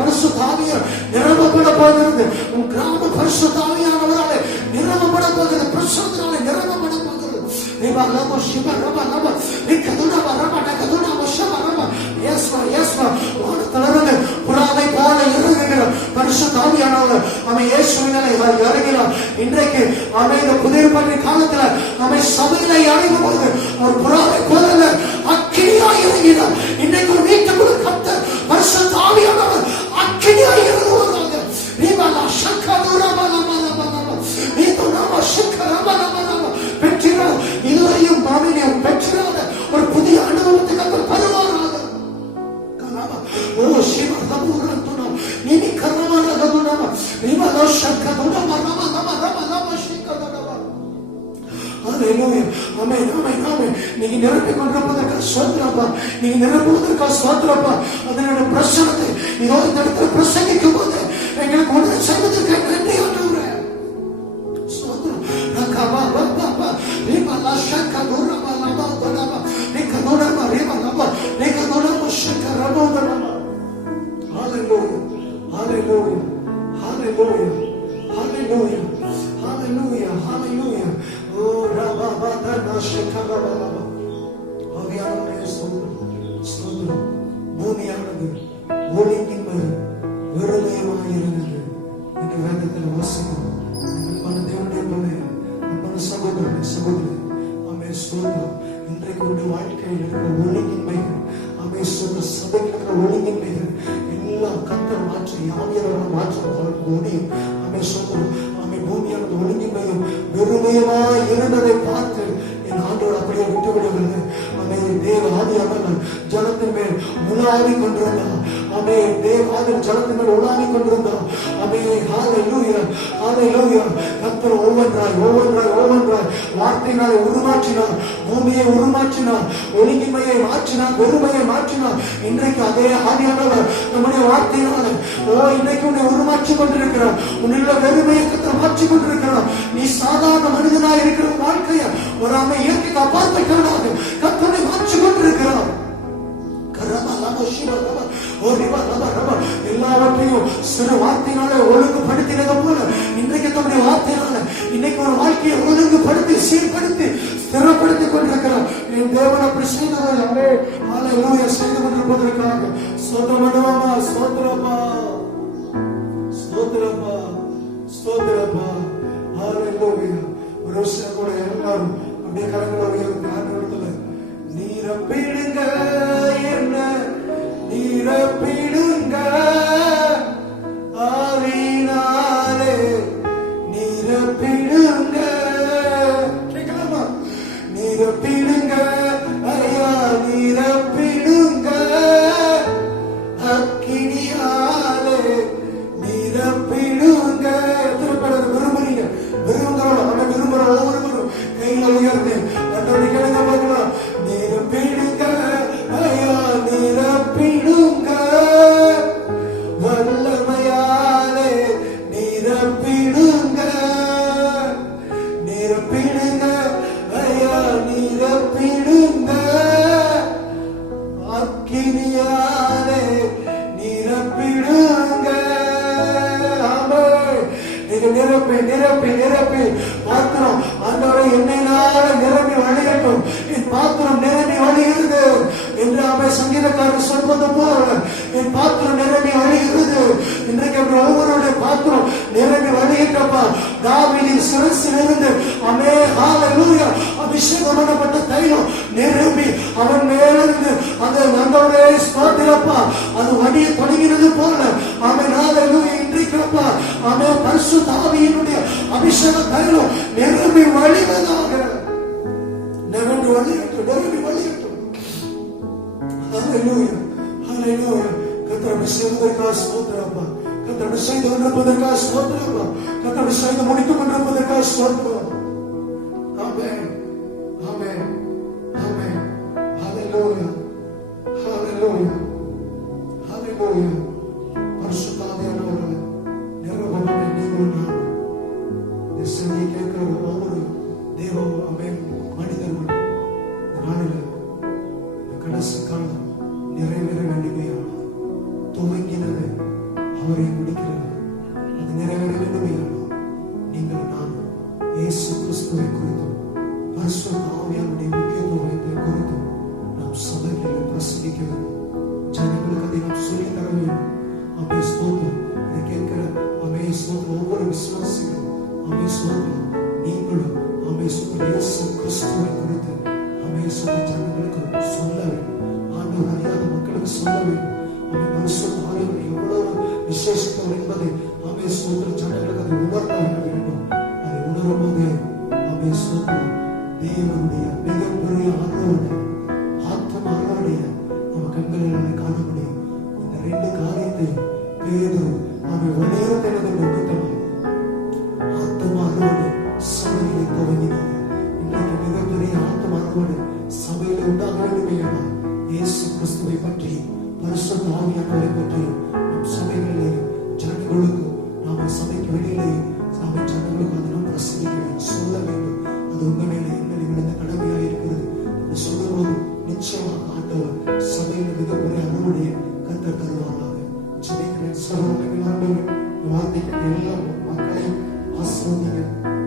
பரிசுத்த ஆவியார் நிரப்பப்பட போகிறது. உன் கிராம பரிசுத்த ஆவியானவராலே நிரப்பப்பட போகிறது. பிரசுரத்தினாலே நிரப்பப்பட போகிறது. புறாவை போல இறங்குகிறார் பரிசுத்த ஆவியானவர். அவன் இயேசுவினாலே இறங்கினார். இன்றைக்கு அவன் இந்த புதிய பள்ளி காலத்துல அவன் சபையில இறங்கும் போது ஒரு புறாவை போல அக்கினியா இறங்கினார். இன்றைக்கு ஒரு வீட்டுக்குள்ள கர்த்தர் பரிசுத்த ஆவியானவர் அக்கினியா இறங்குவதாக. இதுவரையும் மாமியம் பெற்றாத ஒரு புதிய அனுபவத்தை கர்த்தர் தருவாராக. ஓ சிவ தபுரத்துனம் நீ கர்மமான கதுனம நீவலோ சக்கதுனம ரம சிக்கதனம. ஹalleluya ஆமென் ஆமென் ஆமென். நீங்க நிரப்பிக் கொண்டிருப்பதற்காக ஸ்தோத்திரப்பா. நீங்க நிரப்புவதற்காக ஸ்தோத்திரப்பா. அதனுடைய பிரசனத்தை இதோ இந்த இடத்துல பிரசங்கிக்கும் போது எங்களுக்கு ஒன்று செய்வதற்கு நன்றி ஆண்டவரே. ஸ்தோத்திரம் ரகபா பப்பா ரிமலா சக்கதுனம ரமதனம நிகதுனம ரிமலம நிகதுனம சக்கரமதனம. ஹalleluya ஹalleluya ஹalleluya ஹalleluya மாற்றி ஆவியானவரை மாற்ற அவருக்கு முடியும். ஆமே சொல்லுவோம். ஆமே பூமியானது ஒழுங்கின்மையும் வெறுமையுமாய் இருந்ததை பார்த்து என் ஆண்டவர் அப்படியே விட்டுவிடவில்லை. ஆமே தேவ ஆவியானவர் ஜலத்தின் மேல் உலாவி கொண்டிருந்தார். ஆமே தேவ ஆவியானவர் ஜலத்தின் மேல் உலாவி கொண்டிருந்தார். ஆமே ஹalleluya ஹalleluya. கர்த்தர் ஒவ்வொன்றாய் வார்த்தைகளை உருமாற்றினார். பூமியை உருமாற்றினார். ஒழுங்கின்மையை மாற்றினார். வெறுமையை மாற்றினார். இன்றைக்கு அதே ஆவியானவர் நம்முடைய வார்த்தையினால இன்றைக்கு உன்னை உருமாற்றி கொண்டிருக்கிறார். உன்னுள்ள வெறுமையை கர்த்தர் மாற்றி கொண்டிருக்கிறார். நீ சாதாரண மனிதனாய் இருக்கிற வாழ்க்கைய ஒரு இயற்கைக்கு அப்பாற்பட்டவனாக கர்த்தரை மாற்றி கொண்டிருக்கிறார். எல்லாவற்றையும் சிறு வார்த்தையினால ஒழுங்குபடுத்தினது போல இன்றைக்கு தன்னுடைய வார்த்தையினால இன்னைக்கு ஒரு வாழ்க்கையை ஒழுங்குபடுத்தி சீர்படுத்தி ஸ்திரப்படுத்தி கொண்டிருக்கிறார். என் தேவன் அப்படி செய்தவர்களே ஹalleluya செய்து கொண்டிருப்பதற்காக ஸ்தோத்திரமடவமா ஸ்தோத்திரப்பா ஸ்தோத்திரப்பா ஸ்தோத்திரப்பா ஹalleluya. ஒரு விஷயம் கூட எல்லாரும் அப்படியே கரங்களை உயர்த்தி ஆண்டவரத்துல நீரப்பிடுங்க என்ன நீரப்பிடுங்க ஆவினாலே நீரப்பிடுங்க கேட்கலாமா? நீரப்பிடுங்க ஐயா நீரப்பிடுங்க அக்கினியாலே நீரப்பிடுங்க. திருப்பதி விரும்புறீங்க விரும்புகிறோம் நம்ம விரும்புற ஒவ்வொருவரும் கையில உயர்ந்து அன்றோடு கேளுங்க பார்க்கலாம். நீரப்பிடுங்க ஐயா நீரப்பிடுங்க வல்லமையாலே நீரப்பிடுங்க நீரப்பிடுங்க ஐயா நீரப்பிடுங்க அக்கினியாலே நீரப்பிடுங்க. ஆமே நீங்க நிரப்பி நிரப்பி நிரப்பி பாத்திரம் ஆண்டவரை எண்ணெயினால நிரம்பி வழியட்டும். என் பாத்திரம் நிரம்பி வழிகிறது என்று அவை சங்கீதக்காரர் சொல்வது போல என் பாத்திரம் நிரம்பி வழிகிறது. இன்றைக்கு ஒவ்வொருடைய பாத்திரம் நிரம்பி வழியிட்டப்பா. தாவீதின் சிரசில் இருந்து அமே ஹalleluya அபிஷேகம் பண்ணப்பட்ட தைலம் நிரம்பி அவன் மேலிருந்து அந்த நந்தோடைய ஸ்தோத்திரப்பா அது வடிய தொடங்கினது போல அவன் ஹalleluya இன்றைக்குப்பா அவன் பரிசுத்த ஆவியினுடைய அபிஷேக தைலம் நிரம்பி வழிவதாக நிரம்பி வழியட்டும் நிரம்பி வழியட்டும். ஹalleluya ஹalleluya. கர்த்தர் செய்ததற்காக ஸ்தோத்திரப்பா. கர்த்தர் செய்து கொண்டிருப்பதற்காக ஸ்தோத்திரப்பா. கர்த்தர் செய்து முடித்துக் கொண்டிருப்பதற்காக ஸ்தோத்திரம். ஆமென் ஆமென் ஆமென். ஹalleluya ஹalleluya ஹalleluya. பரிசுத்த ஆவியானவரே நிரப்பப்பட்ட நீங்கள் நான் இந்த செய்தியை கேட்கிற ஒவ்வொரு தேவ ஆமென் மனிதர்களும் இந்த நாளில் இந்த கடைசி காலம் நிறைவேற வேண்டுமையான துவங்கினது அவரை முடிக்கிறது அது நிறைவேற வேண்டுமையான நீங்கள் நான் இயேசு கிறிஸ்துவை குறித்தும் பரிசுத்த ஆவியானுடைய முக்கியத்துவத்தை குறித்தும் நாம் சபைகளில் பிரசங்கிக்க வேண்டும். ஜனங்களுக்கு அதை நாம் சொல்லித் தர வேண்டும். அமே ஸ்தோத்திரம். இதை கேட்கிற அமே ஸ்தோத்திரம் ஒவ்வொரு விசுவாசிகளும் அமே ஸ்தோத்திரம் நீங்களும் அமே ஸ்தோத்திரம் இயேசு கிறிஸ்துவை குறித்து அமே ஸ்தோத்திரம் ஜனங்களுக்கு சொல்ல வேண்டும். ஆண்டவர் அறியாத மக்களுக்கு சொல்ல வேண்டும். அமே பரிசுத்த ஆவியானவர் எவ்வளவு விசேஷித்தவர் என்பதை அமே ஸ்தோத்திரம் ஜனங்களுக்கு அதை உணர்த்த வேண்டும். அதை உணரும் போது அமே ஸ்தோத்திரம் தேவனுடைய மிகப்பெரிய அருளோடு ஆத்ம அருளோடைய நம்ம கண்களில் காண முடியும். இந்த ரெண்டு காரியத்தை பேதுரு அவன் வலியுறுத்தினது நிமித்தமாக ஆத்ம அருளோடு சபையிலே துவங்கினார். இன்றைக்கு மிகப்பெரிய ஆத்ம அருளோடு சபையில உண்டாக வேண்டுமே இயேசு கிறிஸ்துவை பற்றி பரிசுத்த ஆவியானவரை பற்றி நம் சபைகளிலே ஜனங்களுக்கு நாம சபைக்கு வெளியிலே நாம ஜனங்களுக்கு அதை நாம் பிரசங்கிக்க வேண்டும் சொல்ல வேண்டும். அது உங்க மேலே என்ன விழுந்த கடமையாக இருக்கிறது என்று சொல்லும்போது நிச்சயமாக ஆண்டவர் சபையில் மிகப்பெரிய அறுவடைய கர்த்தர் தருவாராக. ஜெபிக்கிறேன் சகோதரர்கள் ஆண்டவர் வார்த்தைக்கு எல்லா மக்களையும் ஆசீர்வதிங்க.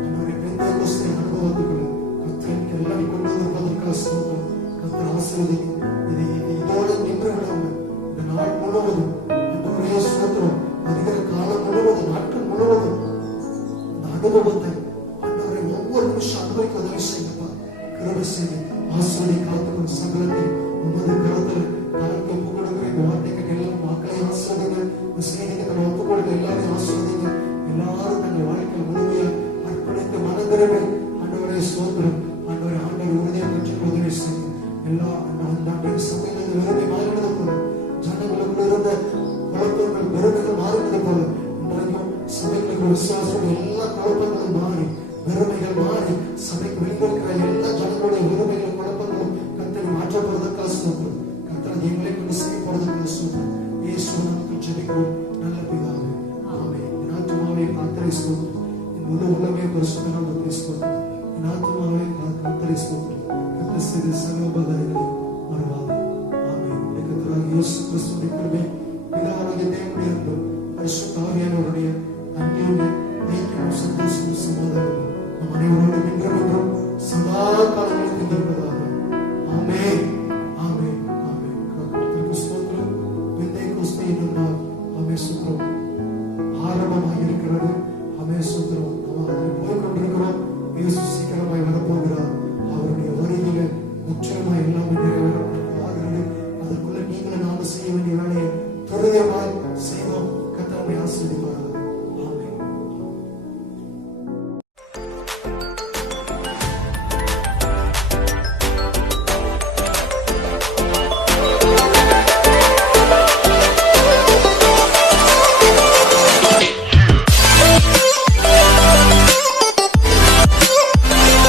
நம்முடைய பெந்தேகோஸ்தே அனுபவத்துக்குள்ள கர்த்தர் எல்லாம் கொண்டு வந்திருப்பதற்காக ஸ்தோத்திரம். கர்த்தர் ஆசீர்வதிங்க. இதோடு நின்று விடாமல் இந்த நாள் முழுவதும் ஆண்டவரே ஸ்தோத்திரம் வருகிற காலம் முழுவதும் நாட்கள் முழுவதும் இந்த அனுபவத்தை ஆண்டவரை ஒவ்வொரு நிமிஷம் அனுபவிக்க உதவி செய்யப்பா. கிருபை செய்ய ஆசீர்வதி காத்துக்கும் சகலத்தை உமது கருத்தில் தனக்கு புகழுகிற வார்த்தைக்கு எல்லாம் மக்களை ஆசீர்வதிங்க. இந்த செய்திக்கு ஒப்புக் கொடுக்க எல்லாரையும் ஆசீர்வதிங்க. எல்லாரும் தங்கள் வாழ்க்கையில் முழுமையா அர்ப்பணித்து மனதிறமை ஆண்டவரை சோதரும் ஆண்டவரை ஆண்டவர் உறுதியாக பெற்று உதவி செய்யும். எல்லா சபையிலிருந்து விரும்பி மாறினது போல, ஜனங்களுக்குள்ள இருந்த குழப்பங்கள் வெறுமைகள் மாறினது போல, இன்றைக்கும் சபைகளுக்கு விசுவாசம் எல்லா குழப்பங்களும் மாறி வெறுமைகள் மாறி சபைக்கு வெளியிருக்கிற எல்லா ஜனங்களுடைய வெறுமைகளும் குழப்பங்களும் கர்த்தரை மாற்றப்படுவதற்காக சோதரும். கர்த்தர் எங்களை கொண்டு செய்யப்படுவதற்காக சோதரும். இயேசு நமக்கு ஜெபிக்கிறோம் நல்ல பிதாவே, ஆமென். என் ஆத்துமாவே கர்த்தரை ஸ்தோத்திரம், என் முழு உள்ளமே பரிசுத்த நாமத்தை ஸ்தோத்திரம். என் ஆத்துமாவே கர்த்தரை ஸ்தோத்திரம், கர்த்தர் செய்த சகல உபகாரங்களை மறவாதே. ஆமென். கர்த்தராகிய இயேசு கிறிஸ்துவின் கிருபை, பிதாவாகிய தேவனுடைய அன்பும் பரிசுத்த ஆவியானவருடைய அன்யோன்ய ஐக்கியமும் சந்தோஷமும் சமாதானமும் நம் அனைவரோடும் இன்றும் சதா காலங்களுக்கு இருப்பதாக. ஆமென், ஆமென், ஆமென். கர்த்தருக்கு ஸ்தோத்திரம். பெந்தேகோஸ்தே என்னும் நாள் சுத்திரம் ஆரம்பமாக இருக்கிறது. சுத்திரம் நாம் போய்கொண்டிருக்கிறோம். இயேசு சீக்கிரமாய் வரப்போகிறார். அவருடைய வருகையில முற்றிலுமாய் எல்லாமே நிறைவேறப்படுகிறது. அதற்குள்ள நீங்களும் நாம செய்ய வேண்டிய வேலையை துரிதமாய் செய்வோம். கர்த்தரை ஆசீர்வதிப்பார்.